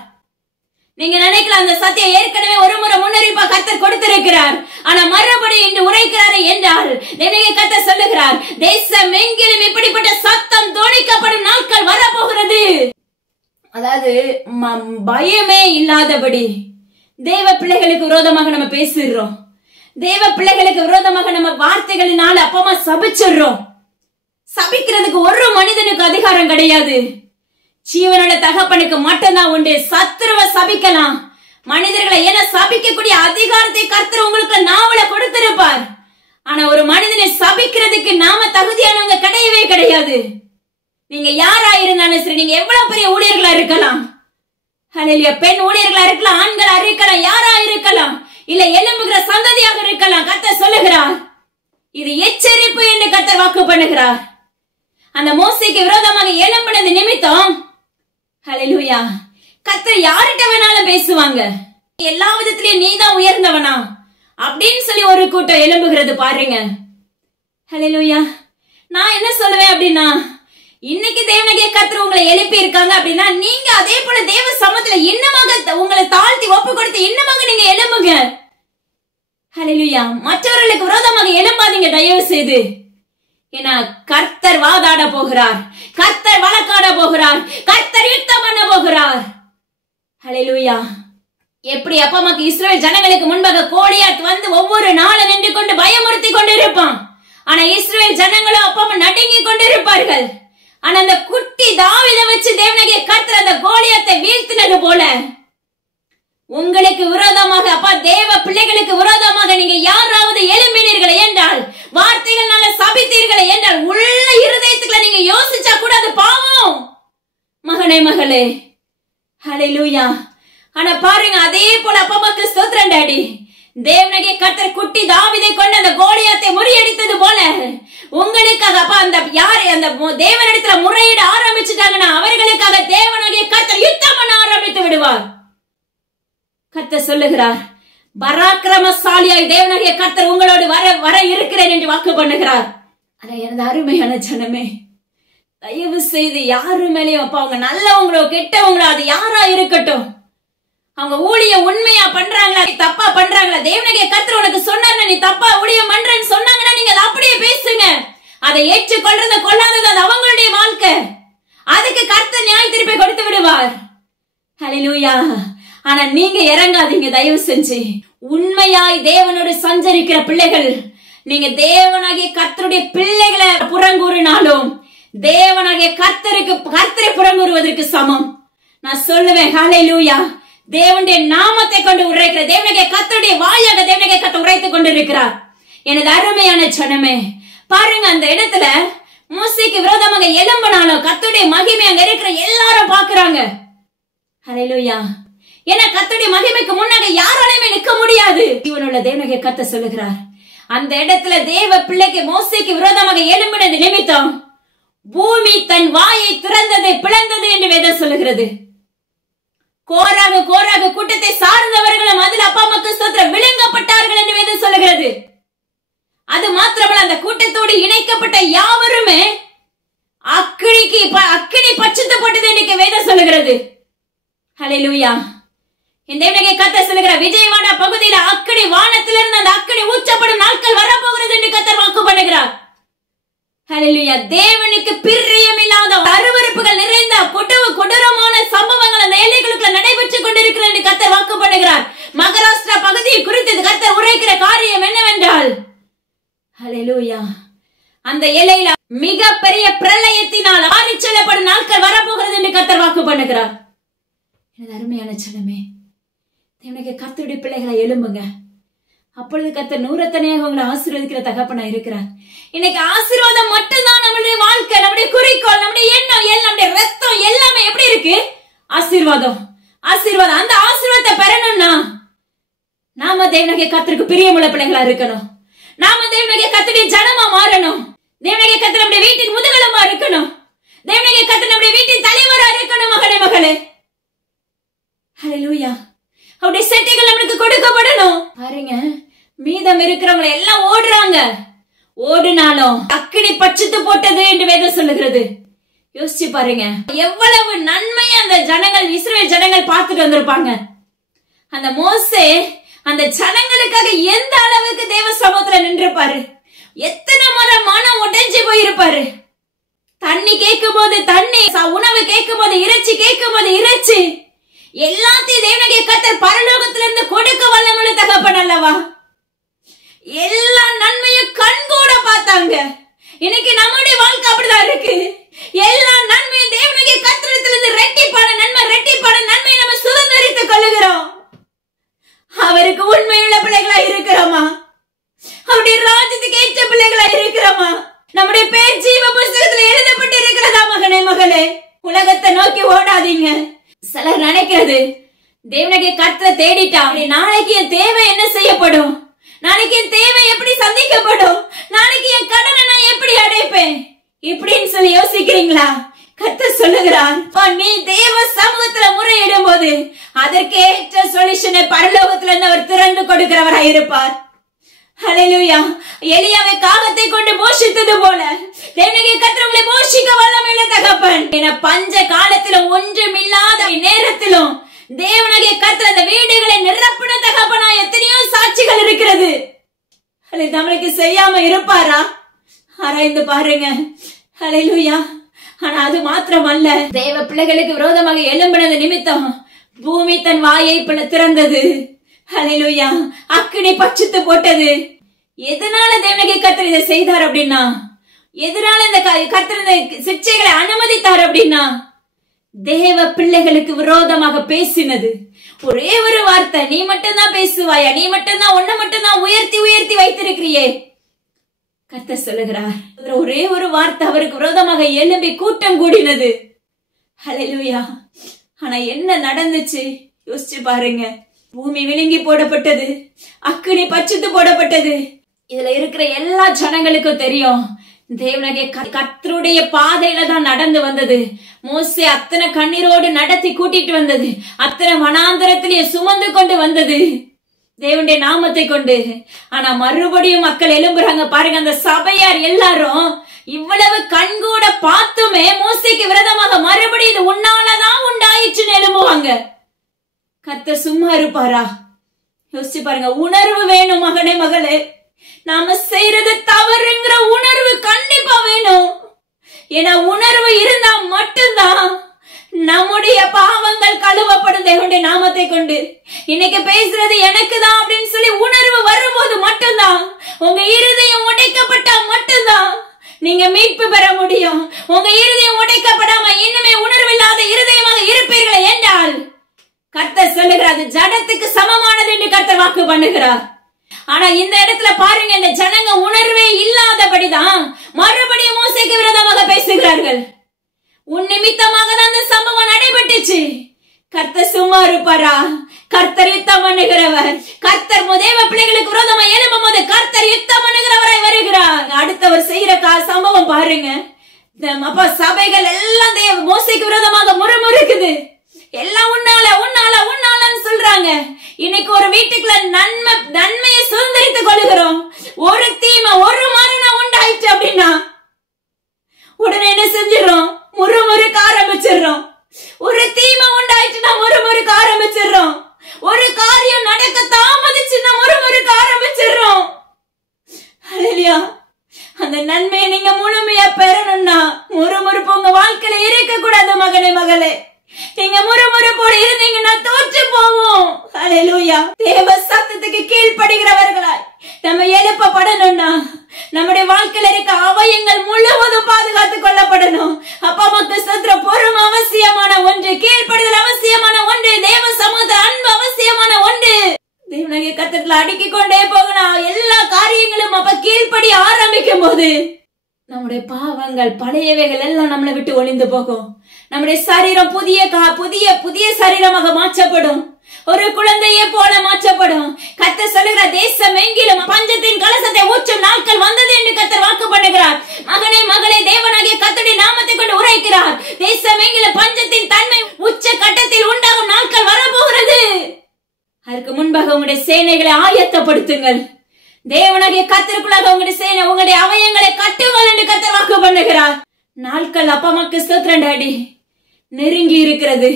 நீங்க நினைக்கலாம் அந்த சத்தியம் ஏற்கனவே ஒரு முறை முன்னறிவிப்பா கர்த்தர் கொடுத்திருக்கிறார், ஆனா மறுபடியும் இன்று உரைக்கிறாரு என்றால் கர்த்தர் சொல்லுகிறார், தேசம் எங்கிலும் இப்படிப்பட்ட சத்தம் தோணிக்கப்படும் நாட்கள் வரப்போகிறது. அதாவது பயமே இல்லாதபடி தேவ பிள்ளைகளுக்கு விரோதமாக நம்ம பேசிடுறோம். தேவ பிள்ளைகளுக்கு விரோதமாக நம்ம வார்த்தைகளினால அப்பமா சபிச்சிடுறோம். சபிக்கிறதுக்கு ஒரு மனிதனுக்கு அதிகாரம் கிடையாது. ஜீவனுள்ள தகப்பனுக்கு மட்டும்தான் உண்டு. சத்துருவை சபிக்கலாம், மனிதர்களை என சபிக்கக்கூடிய அதிகாரத்தை கர்த்தர் உங்களுக்கு நாவல கொடுத்திருப்பார். ஆனா ஒரு மனிதனை சபிக்கிறதுக்கு நாம தகுதியானவங்க கிடையவே கிடையாது. நீங்க யாரா இருந்தாலும் சரி, நீங்க எவ்வளவு பெரிய ஊழியர்களா இருக்கலாம், ஹல்லேலூயா, பெண் ஊழியர்களா இருக்கலாம், ஆண்களா இருக்கலாம், யாரா இருக்கலாம், இல்ல எழும்புகிற சந்ததியாக இருக்கலாம். கர்த்தர் சொல்லுகிறார், இது எச்சரிப்பு என்று கர்த்தர் வாக்கு பண்ணுகிறார். அந்த மோசேக்கு விரோதமாக எழும்பினது நிமித்தம் ஹல்லேலூயா, கர்த்தர் யார்கிட்ட வேணாலும் பேசுவாங்க. எல்லா விதத்திலயும் நீதான் உயர்ந்தவனா அப்படின்னு சொல்லி ஒரு கூட்டம் எழும்புகிறது பாருங்க. ஹல்லேலூயா. நான் என்ன சொல்லுவேன் அப்படின்னா, இன்னைக்கு தேவனாகிய கர்த்தர் உங்களை எழுப்பி இருக்காங்க அப்படின்னா, நீங்க அதே போல தேவ சமூகத்துல இன்னமாக உங்களை தாழ்த்தி ஒப்பு கொடுத்து இன்னமாக நீங்க எழும்புங்க. ஹல்லேலூயா. மற்றவர்களுக்கு விரோதமாக எழும்பாதீங்க தயவு செய்து. ஏன்னா கர்த்தர் வாதாட போகிறார், கர்த்தர் வழக்காட போகிறார், கர்த்தர் யுத்தம் பண்ண போகிறார். ஹல்லேலூயா. எப்படி அப்பமாக்கு இஸ்ரவேல் ஜனங்களுக்கு முன்பாக கோலியாத் வந்து ஒவ்வொரு நாளும் நின்று கொண்டு பயமுறுத்தி கொண்டு இருப்பான். ஆனா இஸ்ரவேல் ஜனங்களும் அப்பமா நடுங்கி கொண்டிருப்பார்கள். ஆனா அந்த குட்டி தாவீதை வச்சு தேவனாகிய கர்த்தர் அந்த கோலியாத்தை போல உங்களுக்கு விரோதமாக அப்பா தேவ பிள்ளைகளுக்கு விரோதமாக நீங்க யாராவது எழும்பினீர்களே என்றால், வார்த்தைகள் நல்ல சபித்தீர்களே என்றால், உள்ள இருதயத்துக்குள்ள நீங்க யோசிச்சா கூட அது பாவம் மகனே மகளே. ஹல்லேலூயா. ஆனா பாருங்க, அதே போல அப்பாவுக்கு ஸ்தோத்திரம் டாடி. தேவனாகிய கர்த்தர் குட்டி தாவீதை கொண்டு அந்த கோலியாத்தை முறியடித்தது போல உங்களுக்காக அப்பா அந்த யாரு அந்த தேவனிடத்துல முறையிட ஆரம்பிச்சுட்டாங்கன்னா அவர்களுக்காக தேவனாகிய கர்த்தர் யுத்தம் பண்ண ஆரம்பித்து விடுவார். கர்த்தர் சொல்லுகிறார், பராக்கிரமசாலியாய் தேவனாகிய கர்த்தர் உங்களோடு வர இருக்கிறேன் என்று வாக்கு பண்ணுகிறார். ஆனா எனது அருமையான ஜனமே, தயவு செய்து யாரு மேலேயும் அப்பா அவங்க நல்லவங்களோ கெட்டவங்களோ அது யாரா இருக்கட்டும், அவங்க ஊழியம் உண்மையா பண்றாங்களா தப்பா பண்றாங்களா, தேவனாகிய கர்த்தர் உனக்கு சொன்னார்னா நீ தப்பா ஊழியம் பண்றேன்னு சொன்னாங்கன்னா நீங்க அதை அப்படியே பேசுங்க. அதை ஏற்றுக்கொள்றது கொள்ளாதது அது அவங்களுடைய வாழ்க்கை. அதுக்கு கர்த்தர் நியாய தீர்ப்பை கொடுத்து விடுவார். ஹல்லேலூயா. ஆனா நீங்க இறங்காதீங்க தயவு செஞ்சு. உண்மையாய் தேவனோடு சஞ்சரிக்கிற பிள்ளைகள், நீங்க தேவனாகிய கர்த்தருடைய பிள்ளைகளை புறங்கூறினாலும் தேவனாகிய கர்த்தரை புறங்கூறுவதற்கு சமம். நான் சொல்லுவேன் ஹல்லேலூயா. தேவனுடைய நாமத்தை கொண்டு உரைக்கிற தேவனாகிய கர்த்தருடைய வாயாக தேவனாகிய கர்த்தர் உரைத்துக் கொண்டிருக்கிறார். எனது அருமையான ஜனமே, பாருங்க அந்த இடத்துல மோசேக்கு விரோதமாக எழும்பினாலும் கர்த்தருடைய மகிமை அங்க இருக்கிற எல்லாரும் பாக்குறாங்க. ஹல்லேலூயா. ஏன்னா கர்த்தருடைய மகிமைக்கு முன்னாக யாராலையுமே நிற்க முடியாது. இவனுள்ள தேவனாகிய கர்த்தர் சொல்லுகிறார், அந்த இடத்துல தேவ பிள்ளைக்கு மோசேக்கு விரோதமாக எழும்பினது நிமித்தம் பூமி தன் வாயை திறந்தது பிளந்தது என்று வேதம் சொல்லுகிறது. கோராக கூட்டத்தை சார்ந்தவர்களும் அதில் அப்பா அம்மாக்கு ஸ்தோத்திரம் விழுங்கப்பட்டார்கள் என்று வேதம் சொல்லுகிறது. அது மாத்திரமல்ல, அந்த கூட்டத்தோடு இணைக்கப்பட்ட யாவருமே அக்கினி பட்சித்து போட்டது என்று வேதம் சொல்லுகிறது. ஹல்லேலூயா. இந்த தேவனாகிய கர்த்தர் சொல்லுகிறார், விஜயவாடா பகுதியில் அக்கினி வானத்திலிருந்து அந்த அக்கினி ஊற்றப்படும் நாட்கள் வரப்போகிறது என்று கர்த்தர் வாக்கு பண்ணுகிறார். ஹல்லேலூயா. தேவனுக்கு பிரியமில்லாத அருவருப்புகள் நிறைந்த கொடூரமான சம்பவங்கள் அந்த எல்லைகளுக்குள்ள நடைபெற்றுக் கொண்டிருக்கிறது என்று கர்த்தர் வாக்கு பண்ணுகிறார். மகாராஷ்டிரா பகுதியை குறித்து கர்த்தர் உரைக்கிற காரியம் என்னவென்றால், ஹல்லேலூயா, அந்த எல்லையில மிகப்பெரிய பிரளயத்தினால் ஆறிச் செல்லப்படும் நாட்கள் வரப்போகிறது என்று கர்த்தர் வாக்கு பண்ணுகிறார். எனது அருமையான ஜனமே, தேவனுடைய கர்த்தருடைய பிள்ளைகளை எழும்புங்க. அப்பொழுது கர்த்தர் நூறத்தனையாக உங்களை ஆசீர்வதிக்கிற தகப்பனா இருக்கிறார். இன்னைக்கு ஆசீர்வாதம் மட்டும்தான் நம்மளுடைய வாழ்க்கை, நம்முடைய குறிக்கோள், நம்முடைய எண்ணம், நம்முடைய ரத்தம் எல்லாமே எப்படி இருக்கு? ஆசீர்வாதம். அந்த ஆசீர்வாதத்தை பெறணும்னா நாம தேவனாகிய கர்த்தருக்கு பிரியமுள்ள பிள்ளைகளா இருக்கணும். நாம தேவனாகிய கர்த்தருடைய ஜனமா மாறணும். தேவனாகிய கர்த்தர் நம்முடைய வீட்டின் முதுகெலும்பா இருக்கணும். தேவனாகிய கர்த்தர் நம்முடைய வீட்டின் தலைவரா இருக்கணும். மகனே மகளே, ஹல்லேலூயா. அவருடைய செட்டைகள் நம்மளுக்கு கொடுக்கப்படணும். பாருங்க, மீதம் இருக்கிறவங்க எல்லாம் ஓடுனாலும் அக்கினி பட்சித்து போட்டது என்று வேதம் சொல்லுகிறது. யோசிச்சு பாருங்க, எவ்வளவு நன்மையை அந்த ஜனங்கள், இஸ்ரவேல் ஜனங்கள் பார்த்துட்டு வந்திருப்பாங்க. அந்த மோசே அந்த ஜனங்களுக்காக எந்த அளவுக்கு தேவ சமூகத்துல நின்றுப்பாரு, எத்தனை முறை மனம் உடைஞ்சு போயிருப்பாரு. தண்ணி கேட்கும் போது தண்ணி, உணவு கேட்கும் போது இறைச்சி, கேட்கும் போது இறைச்சி, எல்லாத்தையும் தேவனாகிய கர்த்தர் பரலோகத்திலிருந்து கொடுக்க வல்லமுள்ள தகப்பன் அல்லவா. எல்லா நன்மையும் கண்கூட பார்த்தாங்க. இன்னைக்கு நம்முடைய வாழ்க்கை அப்படிதான் இருக்கு. எல்லா நன்மையும் தேவனாகிய கர்த்தரிடத்திலிருந்து ரெட்டிப்பான நன்மை நம்ம சுதந்திரித்துக் கொள்ளுகிறோம். அவருக்கு உண்மையுள்ள பிள்ளைகளா இருக்கிறோமா? அவருடைய ராஜ்யத்துக்கு ஏற்ற பிள்ளைகளா இருக்கிறோமா? நம்முடைய பேர் ஜீவ புஸ்தகத்தில் எழுதப்பட்டு இருக்கிறதா? மகனே மகளே, உலகத்தை நோக்கி ஓடாதீங்க. சிலர் நினைக்கிறது, தேவனாகிய கர்த்தரை தேடிட்டா நாளைக்கு என் தேவை என்ன செய்யப்படும், நாளைக்கு என் தேவை எப்படி சந்திக்கப்படும், நாளைக்கு என் கடனை நான் எப்படி அடைப்பேன் இப்படின்னு சொல்லி யோசிக்கிறீங்களா? கர்த்தர் சொல்லுகிறார், நீ தேவ சமூகத்துல முறையிடும் போது அதற்கேற்ற சொல்யூஷனை பரலோகத்துல இருந்து அவர் திறந்து கொடுக்கிறவராய் இருப்பார். ஹல்லேலூயா. எலியாவை காகத்தை கொண்டு போஷித்தது போல தேவனாகிய கர்த்தர் உங்களை போஷிக்க வல்லமையுள்ள தகப்பன். என பஞ்ச காலத்திலும் ஒன்றுமில்லாத நேரத்திலும் தேவனாகிய கர்த்தர் அந்த வீடுகளை நிரப்பின தகப்பனா எத்தனையோ சாட்சிகள் இருக்கிறது. நம்மளுக்கு செய்யாம இருப்பாரா? ஆராய்ந்து பாருங்க. ஹல்லேலூயா. ஆனா அது மாத்திரம் அல்ல, தேவ பிள்ளைகளுக்கு விரோதமாக எழும்பினது நிமித்தம் பூமி தன் வாயை திறந்தது. ஹல்லேலூயா. அக்கினி பட்சித்து போட்டது. எதனால தேவனாகிய கர்த்தர் இதை செய்தார் அப்படின்னா, எதனால இந்த கர்த்தர் இந்த சிக்ஷைகளை அனுமதித்தார் அப்படின்னா, தேவ பிள்ளைகளுக்கு விரோதமாக பேசினது ஒரே ஒரு வார்த்தை, நீ மட்டும்தான் பேசுவாயா, நீ மட்டும்தான் உன்னை மட்டும்தான் உயர்த்தி உயர்த்தி வைத்திருக்கிறியே. கர்த்தர் சொல்லுகிறார், ஒரே ஒரு வார்த்தை அவருக்கு விரோதமாக எழும்பி கூட்டம் கூடினது. ஹல்லேலூயா. ஆனா என்ன நடந்துச்சு யோசிச்சு பாருங்க. பூமி விழுங்கி போடப்பட்டது, அக்கினி பட்சித்து போடப்பட்டது. இதுல இருக்கிற எல்லா ஜனங்களுக்கும் தெரியும், தேவனாகிய கர்த்தருடைய பாதையில தான் நடந்து வந்தது. மோசே அத்தனை கண்ணீரோடு நடத்தி கூட்டிட்டு வந்தது, அத்தனை வனாந்தரத்திலேயே சுமந்து கொண்டு வந்தது தேவனுடைய நாமத்தை கொண்டு. ஆனா மறுபடியும் மக்கள் எழும்புறாங்க பாருங்க. அந்த சபையார் எல்லாரும் இவ்வளவு கண்கூட பார்த்துமே மோசேக்கு விரோதமாக மறுபடியும் இது உன்னாலதான் உண்டாயிற்றுன்னு எழும்புவாங்க. கர்த்தர் சும்மா இருப்பாரா? யோசிச்சு பாருங்க. உணர்வு வேணும் மகனே மகளே. நாம செய்யறது தவறுங்கிற உணர்வு கண்டிப்பா வேணும். ஏன்னா உணர்வு இருந்தா மட்டும்தான் நம்முடைய பாவங்கள் கழுவப்படும் தேவனுடைய நாமத்தை கொண்டு. இன்னைக்கு பேசுறது எனக்கு தான் அப்படின்னு சொல்லி உணர்வு வரும்போது மட்டும்தான், உங்க இருதயம் உடைக்கப்பட்டா மட்டும்தான் நீங்க மீட்பு பெற முடியும். உங்க இருதயம் உடைக்கப்படாம இன்னுமே உணர்வு இல்லாத இருதயமாக இருப்பீர்கள் என்றால் கர்த்தர் சொல்லுகிறார் ஜடத்துக்கு சமமானது என்று கர்த்தர் வாக்கு பண்ணுகிறார். ஆனா இந்த இடத்துல பாருங்க, இந்த ஜனங்க உணர்வே இல்லாதபடிதான் மறுபடியும் மோசேக்கு விரோதமாக பேசுகிறார்கள். உன் நிமித்தமாக தான் இந்த சம்பவம் நடைபெற்றுச்சு. கர்த்தர் சும்மா இருப்பாரா? கர்த்தர் யுத்தம் பண்ணுகிறவர். கர்த்தர் தேவ பிள்ளைகளுக்கு விரோதமா எழும்பும் போது கர்த்தர் யுத்தம் பண்ணுகிறவராய் வருகிறார். அடுத்தவர் செய்யற சம்பவம் பாருங்க. அப்ப சபைகள் எல்லாம் மோசேக்கு விரோதமாக முறுமுறுக்குது. எல்லாம் உன்னால உன்னால உன்னாலன்னு சொல்றாங்க. இன்னைக்கு ஒரு வீட்டுக்குள்ள நன்மையை சுதந்திரித்துக் கொள்ளுகிறோம். ஒரு தீமை ஒரு மரணம் உண்டாயிடுச்சு அப்படின்னா உடனே என்ன செஞ்சிடறோம்? முறுமுறுக்க ஆரம்பிச்சிடறோம். ஒரு தீமை உண்டாயிடுச்சுன்னா முறுமுறுக்க ஆரம்பிச்சிடறோம். ஒரு காரியம் நடக்க தாமதிச்சுன்னா முறுமுறுக்க ஆரம்பிச்சிடறோம். ஹல்லேலூயா. அந்த நன்மையை நீங்க முழுமையா பெறணும்னா முறுமுறுப்பு உங்க வாழ்க்கையில இருக்க கூடாது மகனே மகளே. நீங்க முறுமுறுப்போடு இருந்தீங்கன்னா தோற்று போவோம். ஹல்லேலூயா. தேவ சத்தத்துக்கு கீழ்ப்படுகிறவர்களாய் நம்ம எழுப்பப்படணும்னா நம்முடைய வாழ்க்கையில இருக்க அவயங்கள் முழுவதும் பாதுகாத்துக் கொள்ளப்படணும். அப்பா அம்மாக்கு சத்திர பொறுமை அவசியமான ஒன்று, கீழ்ப்படுதல் அவசியமான ஒன்று, தேவ சமூக அன்பு அவசியமான ஒன்று. தேவனாகிய கர்த்தர்ல அடுக்கிக் கொண்டே போகணும். எல்லா காரியங்களும் அப்ப கீழ்ப்படி ஆரம்பிக்கும் போது நம்முடைய பாவங்கள் பழையவைகள் எல்லாம் நம்மளை விட்டு ஒளிந்து போகும். நம்முடைய சரீரம் புதிய புதிய சரீரமாக மாற்றப்படும். ஒரு குழந்தையை போல மாற்றப்படும். கர்த்தர் சொல்லுகிற தேசம் எங்கிலும் பஞ்சத்தின் கலசத்தை ஊற்றும் நாட்கள் வந்தது என்று கர்த்தர் வாக்கு பண்ணுகிறார். மகனே மகளே, தேவனாகிய கர்த்தருடைய நாமத்தை கொண்டு உரைக்கிறார். தேசம் எங்கிலும் பஞ்சத்தின் தன்மை உச்ச கட்டத்தில் உண்டாகும் நாட்கள் வரப்போகிறது. அதற்கு முன்பாக உங்களுடைய சேனைகளை ஆயத்தப்படுத்துங்கள். தேவனாகிய கர்த்தருக்குள்ளாக உங்களுடைய சேனை உங்களுடைய அவயங்களை கட்டுங்கள் என்று கர்த்தர் வாக்கு பண்ணுகிறார். நாட்கள் அப்பா அம்மாக்கு ஸ்தோத்திரம் டாடி நெருங்கி இருக்கிறது.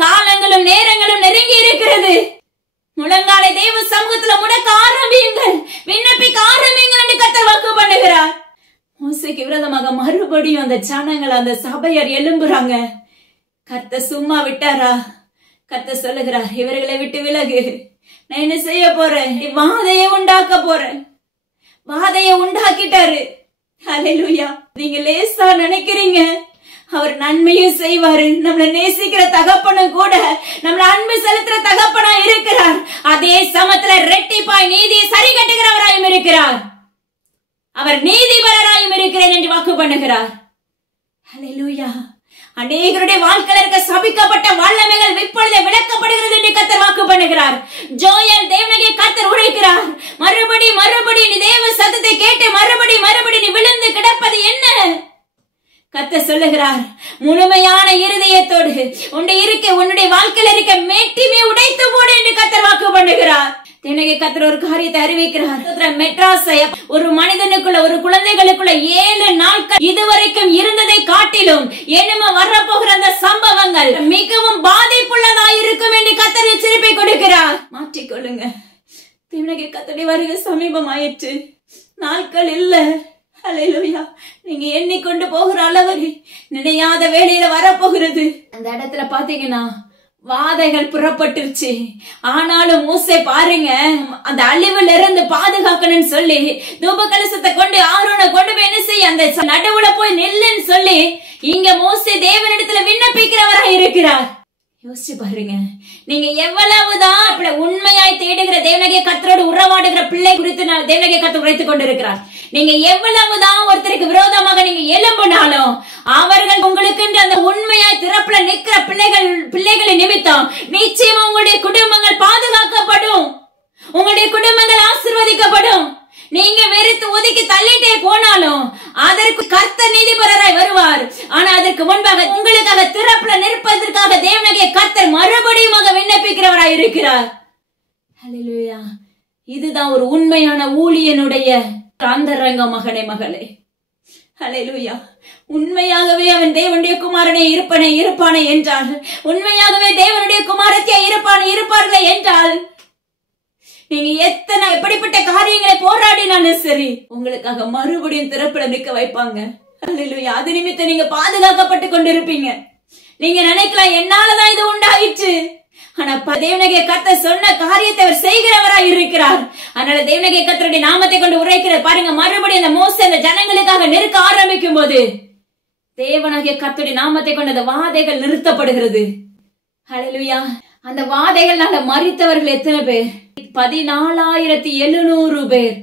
காலங்களும் நேரங்களும் நெருங்கி இருக்கிறது. முழங்காலை தேவ சமூகத்துல முடக்க ஆரம்பியுங்கள், விண்ணப்பிக்க ஆரம்பியுங்கள் என்று கர்த்தர் வாக்கு பண்ணுகிறார். மோசேக்கு விரோதமாக மறுபடியும் அந்த ஜனங்கள் அந்த சபையார் எழும்புறாங்க. கர்த்தர் சும்மா விட்டாரா? கர்த்தர் சொல்லுகிறார், இவர்களை விட்டு விலகு. நான் என்ன செய்ய போறேன்? வாதையை உண்டாக்க போறேன். வாதையை உண்டாக்கிட்டாரு. ஹல்லேலூயா. நீங்க லேசா நினைக்கிறீங்க, அவர் நன்மையும் செய்வாரு. நம்மளை நேசிக்கிற தகப்பனும் கூட, நம்மள அன்பு செலுத்துற தகப்பனா இருக்கிறார். அதே சமத்துல ரெட்டிப்பாய் நீதியை சரி கட்டுகிறவராயும் இருக்கிறார். அவர் நீதிபரராயும் இருக்கிறேன் என்று வாக்கு பண்ணுகிறார். ஹல்லேலூயா. அநேகருடைய வாழ்க்கையில் இருக்க சபிக்கப்பட்ட வல்லமைகள் இப்பொழுதே விளக்கப்படுகிறது என்று கர்த்தர் வாக்கு பண்ணுகிறார். ஜோயல் தேவனாகிய கர்த்தர் உரைக்கிறார், மறுபடி நீ தேவ சத்தத்தை கேட்டு மறுபடி நீ விழுந்து கிடப்பது என்ன? கர்த்தர் சொல்லுகிறார், முழுமையான இருதயத்தோடு உன்னுடைய வாழ்க்கையில் இருக்க மேட்டிமே உடைத்து போடு என்று கர்த்தர் வாக்கு பண்ணுகிறார். கர்த்தர் ஒரு காரியத்தை அறிவிக்கிறார். மெட்ராஸை ஒரு மனிதனுக்குள்ள ஒரு குழந்தைகளுக்குள்ள 7 நாட்கள் இதுவரைக்கும் இருந்ததை காட்டிலும் என்னமோ வரப்போகிற அந்த சம்பவங்கள் மிகவும் பாதிப்புள்ளதா இருக்கும் என்று கர்த்தர் எச்சரிப்பை கொடுக்கிறார். மாற்றிக்கொள்ளுங்க. தேவனாகிய கர்த்தருடைய வருகை சமீபமாயிற்று. நாட்கள் இல்ல. ஹல்லேலூயா. நீங்க எண்ணிக்கொண்டு போகிற அளவு நினையாத வேளையில வரப்போகிறது. அந்த இடத்துல பாத்தீங்கன்னா வாதைகள் புறப்பட்டுருச்சு. ஆனாலும் மோசே பாருங்க, அந்த அழிவுல இருந்து பாதுகாக்கணும்னு சொல்லி தூப கலசத்தை கொண்டு ஆரோனை கொண்டு போய் என்ன செய்ய, அந்த நடுவுல போய் நெல்லுன்னு சொல்லி இங்க மோசே தேவனிடத்துல விண்ணப்பிக்கிறவரா இருக்கிறார். யோசிச்சு பாருங்க, நீங்க எவ்வளவுதான் அப்படி உண்மையாய் தேடுகிற தேவனாகிய கர்த்தரோடு உறவாடுகிற பிள்ளை குறித்து தேவனாகிய கர்த்தர் உரைத்துக் கொண்டிருக்கிறார். நீங்க எவ்வளவுதான் ஒருத்தருக்கு விரோதமாக நீங்க எழும்பினாலும் அவர்கள் உங்களுக்கு அந்த உண்மையாய் திறப்புல நிற்கிற பிள்ளைகளின் நிமித்தம் நிச்சயமா உங்களுடைய குடும்பங்கள் பாதுகாக்கப்படும், உங்களுடைய குடும்பங்கள் ஆசீர்வதிக்கப்படும். நீங்க வெறுத்து ஒதுக்கி தள்ளிட்டே போனாலும் அதற்கு கர்த்தர் நீதிபரராய் வருவார். ஆனா அதற்கு முன்பாக உங்களுக்காக திறப்புல நிற்பதற்காக தேவனாகிய கர்த்தர் மறுபடியும் விண்ணப்பிக்கிறவராய் இருக்கிறார். ஹல்லேலூயா. இதுதான் ஒரு உண்மையான ஊழியனுடைய அந்தரங்க மகனே மகளே. ஹல்லேலூயா. உண்மையாகவே அவன் தேவனுடைய குமாரனே இருப்பானே என்றால், உண்மையாகவே தேவனுடைய குமாரத்தியா இருப்பார்களே என்றால், நீங்க எப்படிப்பட்ட காரியங்களை போராடினாலும் சரி உங்களுக்காக மறுபடியும் திறப்புல நிற்க வைப்பாங்க. ஹல்லேலூயா. அது நிமித்தம் நீங்க பாதுகாக்கப்பட்டு கொண்டிருப்பீங்க. நீங்க நினைக்கலாம், என்னாலதான் இது உண்டாயிற்று. ஆனா தேவனாகிய கர்த்தர் சொன்ன காரியத்தை அவர் செய்கிறவராய் இருக்கிறார். அதனால தேவனாகிய கர்த்தருடைய நாமத்தை கொண்டு உரைக்கிறார். பாருங்க, மறுபடியும் அந்த மோசே அந்த ஜனங்களுக்காக நிற்க ஆரம்பிக்கும் போது தேவனாகிய கர்த்தருடைய நாமத்தை கொண்டு அந்த வாதைகள் நிறுத்தப்படுகிறது. ஹல்லேலூயா. அந்த வாதைகள்னால மரித்தவர்கள் எத்தனை பேர்? 14,700 பேர்.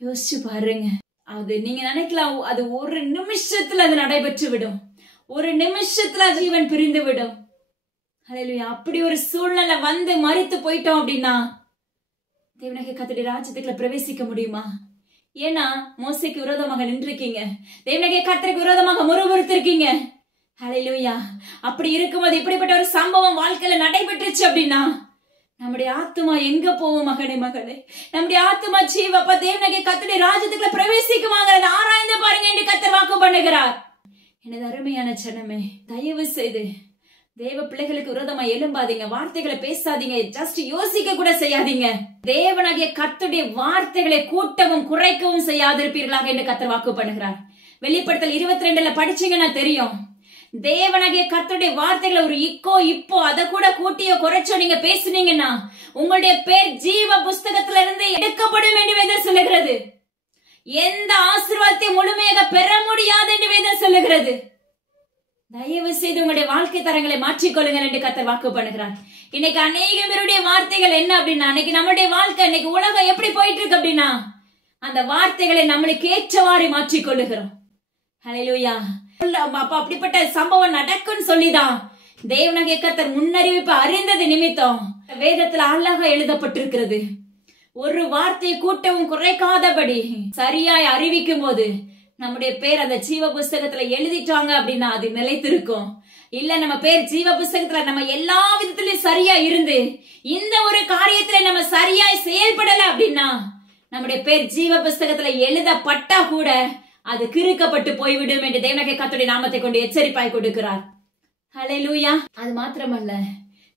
யோசிச்சு பாருங்க. அது நீங்க நினைக்கலாம், அது ஒரு நிமிஷத்துல அது நடைபெற்று விடும், ஒரு நிமிஷத்துல ஜீவன் பிரிந்து விடும். ஹல்லேலூயா. அப்படி ஒரு சூழ்நிலை வந்து மரித்து போயிட்டோம் அப்படின்னா தேவனாகிய கர்த்தருடைய ராஜ்யத்துக்குள்ள பிரவேசிக்க முடியுமா? ஏன்னா மோசேக்கு விரோதமாக நின்றுருக்கீங்க, தேவனாகிய கர்த்தருக்கு விரோதமாக முறுமுறுத்திருக்கீங்க. ஹல்லேலூயா. அப்படி இருக்கும்போது இப்படிப்பட்ட ஒரு சம்பவம் வாழ்க்கையில நடைபெற்றுச்சு அப்படின்னா நம்முடைய ஆத்துமா எங்க போவோம் மகனே மகளே? நம்முடைய ஆத்துமா ஜீவப்ப தேவனாகிய கர்த்தருடைய ராஜ்யத்துக்குள்ள பிரவேசிக்குமாங்கிறத ஆராய்ந்து பாருங்க என்று கர்த்தர் வாக்கு பண்ணுகிறார். எனது அருமையான ஜனமே, தயவு செய்து தேவ பிள்ளைகளுக்கு விரோதமா எழும்பாதீங்க, வார்த்தைகளை பேசாதீங்க, ஜஸ்ட் யோசிக்க கூட செய்யாதீங்க. தேவனாகிய கர்த்தருடைய வார்த்தைகளை கூட்டவும் குறைக்கவும் செய்யாதிருப்பீர்களாக என்று கர்த்தர் வாக்கு பண்ணுகிறார். வெளிப்படுத்தல் 22 படிச்சீங்கன்னா தெரியும். தேவனாகிய கர்த்தருடைய வார்த்தைகளை ஒரு இப்போ அதை கூட கூட்டியோ குறைச்சோ நீங்க பேசுனீங்கன்னா உங்களுடைய பேர் ஜீவ புஸ்தகத்துல இருந்து எடுக்கப்படும் என்று வேதம் சொல்லுகிறது. எந்த ஆசீர்வாதத்தை முழுமையாக பெற முடியாது என்று வேதம் சொல்லுகிறது. தயவு செய்து உங்களுடைய வாழ்க்கை தரங்களை மாற்றிக்கொள்ளுங்கள் என்று கர்த்தர் வாக்கு பண்ணுகிறார். இன்னைக்கு அநேக பேருடைய வார்த்தைகள் என்ன அப்படின்னா, இன்னைக்கு நம்முடைய வாழ்க்கை, இன்னைக்கு உலகம் எப்படி போயிட்டு இருக்கு அப்படின்னா அந்த வார்த்தைகளை நம்மளுக்கு ஏற்றவாறு மாற்றிக்கொள்ளுகிறோம். ஹல்லேலூயா. அப்ப அப்படிப்பட்ட சம்பவம் நடக்கும்னு சொல்லிதான் தேவனாகிய கர்த்தர் முன்னறிவிப்பு அறிந்தது நிமித்தம் வேதத்துல அழகா எழுதப்பட்டிருக்கிறது. ஒரு வார்த்தையை கூட்டவும் குறைக்காதபடி சரியாய் அறிவிக்கும் போது நம்முடைய பேர் அந்த ஜீவ புஸ்தகத்துல எழுதிட்டாங்க அப்படின்னா அது நிலைத்திருக்கும். இல்ல நம்ம பேர் ஜீவ புஸ்தகத்துல நம்ம எல்லா விதத்திலயும் சரியா இருந்து இந்த ஒரு காரியத்துல நம்ம சரியாய் செயல்படல அப்படின்னா நம்முடைய பேர் ஜீவ புஸ்தகத்துல எழுதப்பட்டா கூட அது கிறுக்கப்பட்டு போய்விடும் என்று தேவனாகிய கர்த்தருடைய நாமத்தை கொண்டு எச்சரிப்பாய் கொடுக்கிறார். ஹல்லேலூயா. அது மாத்திரமல்ல,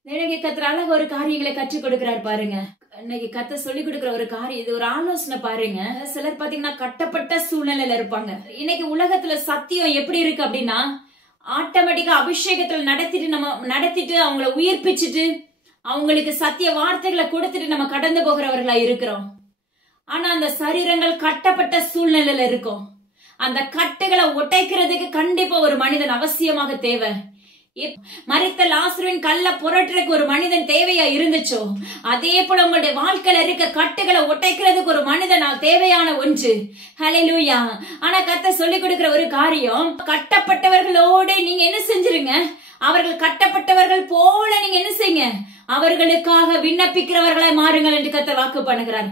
தேவனாகிய கர்த்தர் அழகா ஒரு காரியங்களை கற்றுக் கொடுக்கிறார். பாருங்க, இன்னைக்கு கர்த்தர் சொல்லி கொடுக்கிற ஒரு காரியம், இது ஒரு ஆலோசனை. பாருங்க, சிலர் பாத்தீங்கன்னா கட்டப்பட்ட சூழ்நிலையில இருப்பாங்க. இன்னைக்கு உலகத்துல சத்தியம் எப்படி இருக்கு அப்படின்னா ஆட்டோமேட்டிக்கா அபிஷேகத்துல நடத்திட்டு அவங்களை உயிர்ப்பிச்சுட்டு அவங்களுக்கு சத்திய வார்த்தைகளை கொடுத்துட்டு நம்ம கடந்து போகிறவர்களா இருக்கிறோம். ஆனா அந்த சரீரங்கள் கட்டப்பட்ட சூழ்நிலையில இருக்கும். அந்த கட்டுகளை உடைக்கிறதுக்கு கண்டிப்பா ஒரு மனிதன் அவசியமாக தேவை. மரித்த லாசருவின் கல்ல புரட்டுறதுக்கு ஒரு மனிதன் தேவையா இருந்துச்சோ அதே போல உங்களுடைய வாழ்க்கையில இருக்க கட்டுகளை உடைக்கிறதுக்கு ஒரு மனிதன் தேவையான ஒன்று. ஹல்லேலூயா. ஆனா கர்த்தர் சொல்லி கொடுக்கிற ஒரு காரியம், கட்டப்பட்டவர்களோடு நீங்க என்ன செஞ்சிருங்க, அவர்கள் கட்டப்பட்டவர்கள் போல நீங்க என்ன செய்யுங்க, அவர்களுக்காக விண்ணப்பிக்கிறவர்களாய் மாறுங்கள் என்று கர்த்தர் வாக்கு பண்ணுகிறார்.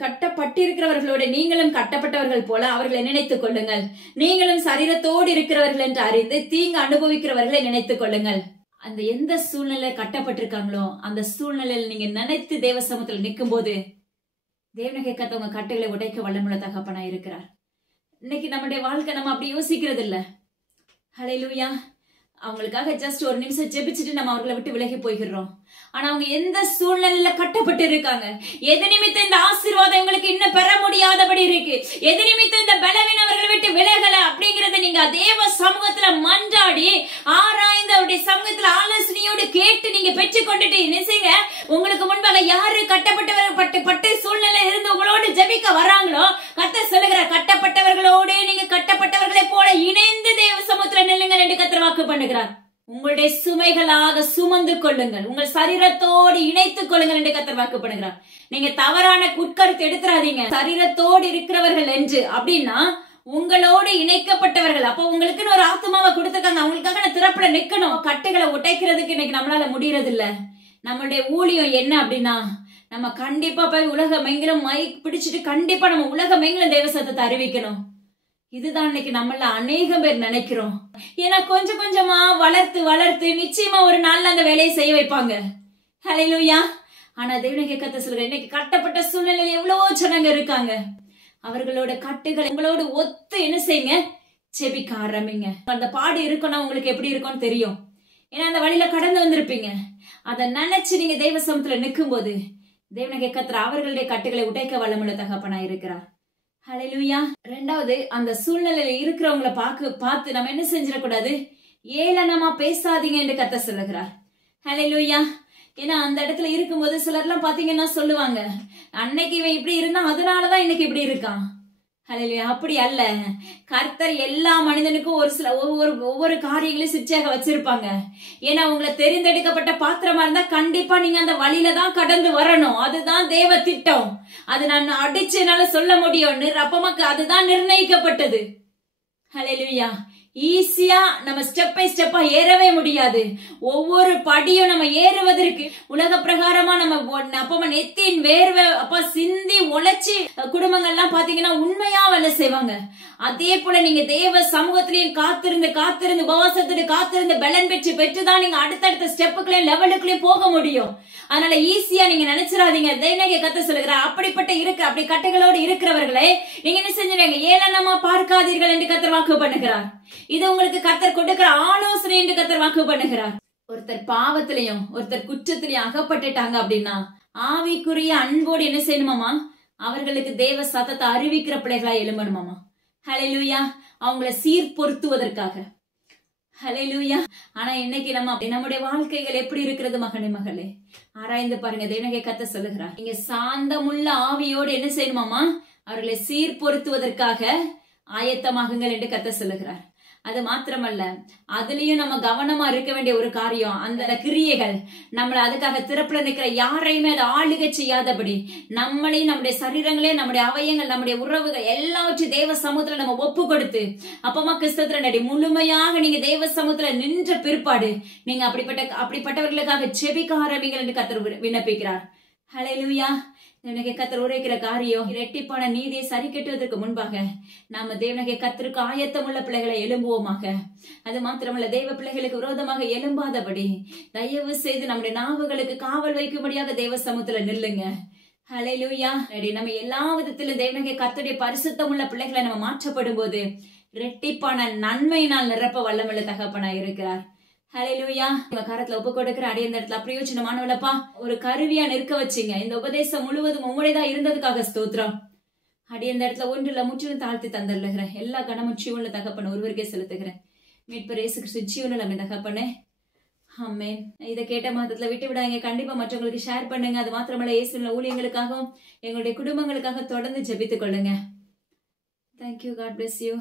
கட்டப்பட்டிருக்கிறவர்களோட நீங்களும் கட்டப்பட்டவர்கள் போல அவர்களை நினைத்துக் கொள்ளுங்கள். நீங்களும் சரீரத்தோடு இருக்கிறவர்கள் என்று அறிந்து தீங்கு அனுபவிக்கிறவர்களை நினைத்துக் கொள்ளுங்கள். அந்த எந்த சூழ்நிலை கட்டப்பட்டிருக்காங்களோ அந்த சூழ்நிலையில நீங்க நினைத்து தேவ சமூகத்தில் நிற்கும் போது தேவனாகிய கர்த்தர் உங்க கட்டுகளை உடைக்க வல்லமுள்ள தகப்பனா இருக்கிறார். இன்னைக்கு நம்முடைய வாழ்க்கை நம்ம அப்படி யோசிக்கிறது இல்ல. ஹல்லேலூயா. அவங்களுக்காக ஜஸ்ட் ஒரு நிமிஷம் ஜெபிச்சுட்டு நம்ம அவர்களை விட்டு விலகி போய்கிறோம். ஆனா அவங்க எந்த சூழ்நிலையில கட்டப்பட்டு இருக்காங்க, எது நிமித்தம் இந்த ஆசீர்வாதம் எங்களுக்கு இன்னும் பெற முடியாதபடி இருக்கு, எது நிமித்தம் இந்த பலவீனம் அவர்களை விட்டு விலகல அப்படிங்கறத நீங்க தேவ சமூகத்துல மன்றாடி ஆராய்ந்து அவருடைய சமூகத்துல ஆலோசனையோடு வெற்றி கொண்டுட்டு நினைச்சீங்க. உங்களுக்கு முன்பாக யாரு கட்டப்பட்ட சூழ்நிலை இருந்து உங்களோடு ஜெபிக்க வராங்களோ, கர்த்தர் சொல்லுகிறார், கட்டப்பட்டவர்களோடு நீங்க கட்டப்பட்டவர்களை போல இணைந்து தேவ சமூகத்துல நில்லுங்கள் என்று கர்த்தர் வாக்கு பண்ணுகிறார். உங்களுடைய சுமைகளாக சுமந்து கொள்ளுங்கள், உங்கள் சரீரத்தோடு இணைத்துக் கொள்ளுங்கள் என்று கர்த்தர் வாக்கு பண்ணுகிறார். நீங்க தவறான உட்கருத்து எடுத்துறாதீங்க. சரீரத்தோடு இருக்கிறவர்கள் என்று அப்படின்னா உங்களோடு இணைக்கப்பட்டவர்கள். அப்போ உங்களுக்குன்னு ஒரு ஆத்மாவை கொடுத்திருக்காங்க, அவங்களுக்காக நான் திறப்புல நிக்கணும். கட்டுகளை உடைக்கிறதுக்கு இன்னைக்கு நம்மளால முடியறது இல்ல. நம்மளுடைய ஊழியம் என்ன அப்படின்னா, நம்ம கண்டிப்பா போய் உலகமெங்கிலும் மைக் பிடிச்சிட்டு கண்டிப்பா நம்ம உலகமெங்கிலும் தேவ சத்தத்தை அறிவிக்கணும். இதுதான் இன்னைக்கு நம்மள அநேகம் பேர் நினைக்கிறோம். ஏன்னா கொஞ்சம் கொஞ்சமா வளர்த்து நிச்சயமா ஒரு நாள்ல அந்த வேலையை செய்ய வைப்பாங்க. ஹல்லேலூயா. ஆனா தேவனுடைய கர்த்தர் சொல்ற, இன்னைக்கு கட்டப்பட்ட சூழ்நிலையில எவ்வளவோ ஜனங்க இருக்காங்க. அவர்களோட கட்டுகளை உங்களோடு ஒத்து என்ன செய்யுங்க, செபிக்க ஆரம்பிங்க. அந்த பாடு இருக்கணும், உங்களுக்கு எப்படி இருக்கும்னு தெரியும். ஏன்னா அந்த வழியில கடந்து வந்திருப்பீங்க. அதை நினைச்சு நீங்க தெய்வ சமூகத்துல நிற்கும் போது தேவனுடைய கர்த்தர் அவர்களுடைய கட்டுகளை உடைக்க வல்லமுள்ள தகப்பனா இருக்கிறார். ஹல்லேலூயா. ரெண்டாவது, அந்த சூழ்நிலையில இருக்கிறவங்களை பார்த்து நம்ம என்ன செஞ்சிடக்கூடாது, ஏளனமா பேசாதீங்க என்று கர்த்தர் சொல்லுகிறார். ஹல்லேலூயா. ஏன்னா அந்த இடத்துல இருக்கும்போது சிலர் எல்லாம் பாத்தீங்கன்னா சொல்லுவாங்க, அன்னைக்கு இவன் இப்படி இருந்தா அதனாலதான் இன்னைக்கு இப்படி இருக்கான். ஹல்லேலூயா. அப்படி அல்ல. கர்த்தர் எல்லா மனிதனுக்கும் ஒவ்வொரு காரியங்களையும் சிற்சியாக வச்சிருப்பாங்க. ஏன்னா உங்களை தெரிந்தெடுக்கப்பட்ட பாத்திரமா இருந்தா கண்டிப்பா நீங்க அந்த வழியில தான் கடந்து வரணும். அதுதான் தேவ திட்டம். அது நான் அடிச்சனால சொல்ல முடியும், அப்பமாக்கு அதுதான் நிர்ணயிக்கப்பட்டது. ஹல்லேலூயா. ஈஸியா நம்ம ஸ்டெப் பை ஸ்டெப்பா ஏறவே முடியாது. ஒவ்வொரு படியும் நம்ம ஏறுவதற்கு உலக பிரகாரமா நம்ம நெத்தின் வேர்வை சிந்தி உழைச்சி குடும்பங்கள்லாம் பாத்தீங்கன்னா உண்மையா வேலை செய்வாங்க. அதே போல நீங்க தேவ சமூகத்திலையும் காத்திருந்து உபவாசத்துக்கு காத்திருந்து பலன் பெற்றுதான் நீங்க அடுத்தடுத்த ஸ்டெப்புகளையும் லெவலுக்குள்ளயும் போக முடியும். அதனால ஈஸியா நீங்க நினைச்சிடாதீங்க. தேவனுடைய கர்த்தர் சொல்லுகிறார், அப்படி கட்டைகளோடு இருக்கிறவர்களை நீங்க என்ன செஞ்சுறீங்க, ஏளனமா பார்க்காதீர்கள் என்று கர்த்தர் வாக்கு பண்ணுகிறார். இது உங்களுக்கு கர்த்தர் கொடுக்கிற ஆலோசனை என்று கர்த்தர் வாக்கு பண்ணுகிறார். ஒருத்தர் பாவத்திலையும் ஒருத்தர் குற்றத்திலையும் அகப்பட்டுட்டாங்க அப்படின்னா ஆவிக்குரிய அன்போடு என்ன செய்யணுமாமா, அவர்களுக்கு தேவ சத்தத்தை அறிவிக்கிற பிள்ளைகளா எழும்பணுமாமா. ஹல்லேலூயா. அவங்களை சீர்பொருத்துவதற்காக. ஹல்லேலூயா. ஆனா இன்னைக்கு நம்முடைய வாழ்க்கைகள் எப்படி இருக்கிறது மகனே மகளே, ஆராய்ந்து பாருங்க. தேவனுடைய கர்த்தர் சொல்லுகிறார், நீங்க சாந்தமுள்ள ஆவியோடு என்ன செய்யணுமாமா, அவர்களை சீர்பொருத்துவதற்காக ஆயத்தமாகுங்கள் என்று கர்த்தர் சொல்லுகிறார். அது மாத்திரமல்ல, அதுலயும் நம்ம கவனமா இருக்க வேண்டிய ஒரு காரியம், அந்த கிரியைகள் நம்மள அதுக்காக திறப்புல நிக்கிற யாரையுமே அதை ஆளுகை செய்யாதபடி நம்மளையும் நம்முடைய சரீரங்களே நம்முடைய அவயங்கள் நம்முடைய உறவுகள் எல்லாவற்றையும் தேவ சமூகத்துல நம்ம ஒப்பு கொடுத்து அப்பமா கிறிஸ்தத்துல நடி முழுமையாக நீங்க தேவ சமூகத்துல நின்ற பிற்பாடு நீங்க அப்படிப்பட்டவர்களுக்காக செபிக்க ஆரம்பிங்கள் என்று கர்த்தர் விண்ணப்பிக்கிறார். ஹல்லேலூயா. தேவனுடைய கர்த்தர் உரைக்கிற காரியம், இரட்டிப்பான நீதியை சரி கட்டுவதற்கு முன்பாக நாம தேவனுடைய கர்த்தருக்கு ஆயத்தமுள்ள பிள்ளைகளை எழும்புவோமாக. அது மாத்திரமல்ல, தெய்வ பிள்ளைகளுக்கு விரோதமாக எழும்பாதபடி தயவு செய்து நம்முடைய நாவுகளுக்கு காவல் வைக்கும்படியாக தேவ சமூகத்துல நில்லுங்க. ஹல்லேலூயா. நம்ம எல்லா விதத்திலும் தேவனுடைய கர்த்தருடைய பரிசுத்தமுள்ள பிள்ளைகளை நம்ம மாற்றப்படும் போது இரட்டிப்பான நன்மையினால் நிரப்ப வல்லமுள்ள தகப்பனா இருக்கிறார். ஹல்லேலூயா. உங்க கரத்துல ஒப்பு கொடுக்கிற அடைய இந்த இடத்துல பிரயோஜனமானவளப்பா, ஒரு கருவியா நிற்க வச்சீங்க. இந்த உபதேசம் முழுவதும் உங்களுடையதா இருந்ததுக்காக ஸ்தோத்திரம். அடைய இந்த இடத்துல ஒன்றுல முற்றிலும் தாழ்த்தி தந்துடுகிறேன். எல்லா கனமும் ஜீவனுள்ள தகப்பன ஒருவருக்கே செலுத்துகிறேன். மீட்பர் இயேசு கிறிஸ்து ஜீவனுள்ள நம்ம தகப்பனே, ஆமென். இதை கேட்ட மாதத்துல விட்டு விடாங்க. கண்டிப்பா மற்றவங்களுக்கு ஷேர் பண்ணுங்க. அது மாத்திரமல்ல, இயேசுவின் ஊழியங்களுக்காகவும் எங்களுடைய குடும்பங்களுக்காக தொடர்ந்து ஜெபித்துக் கொள்ளுங்க. தேங்க்யூ. God bless you.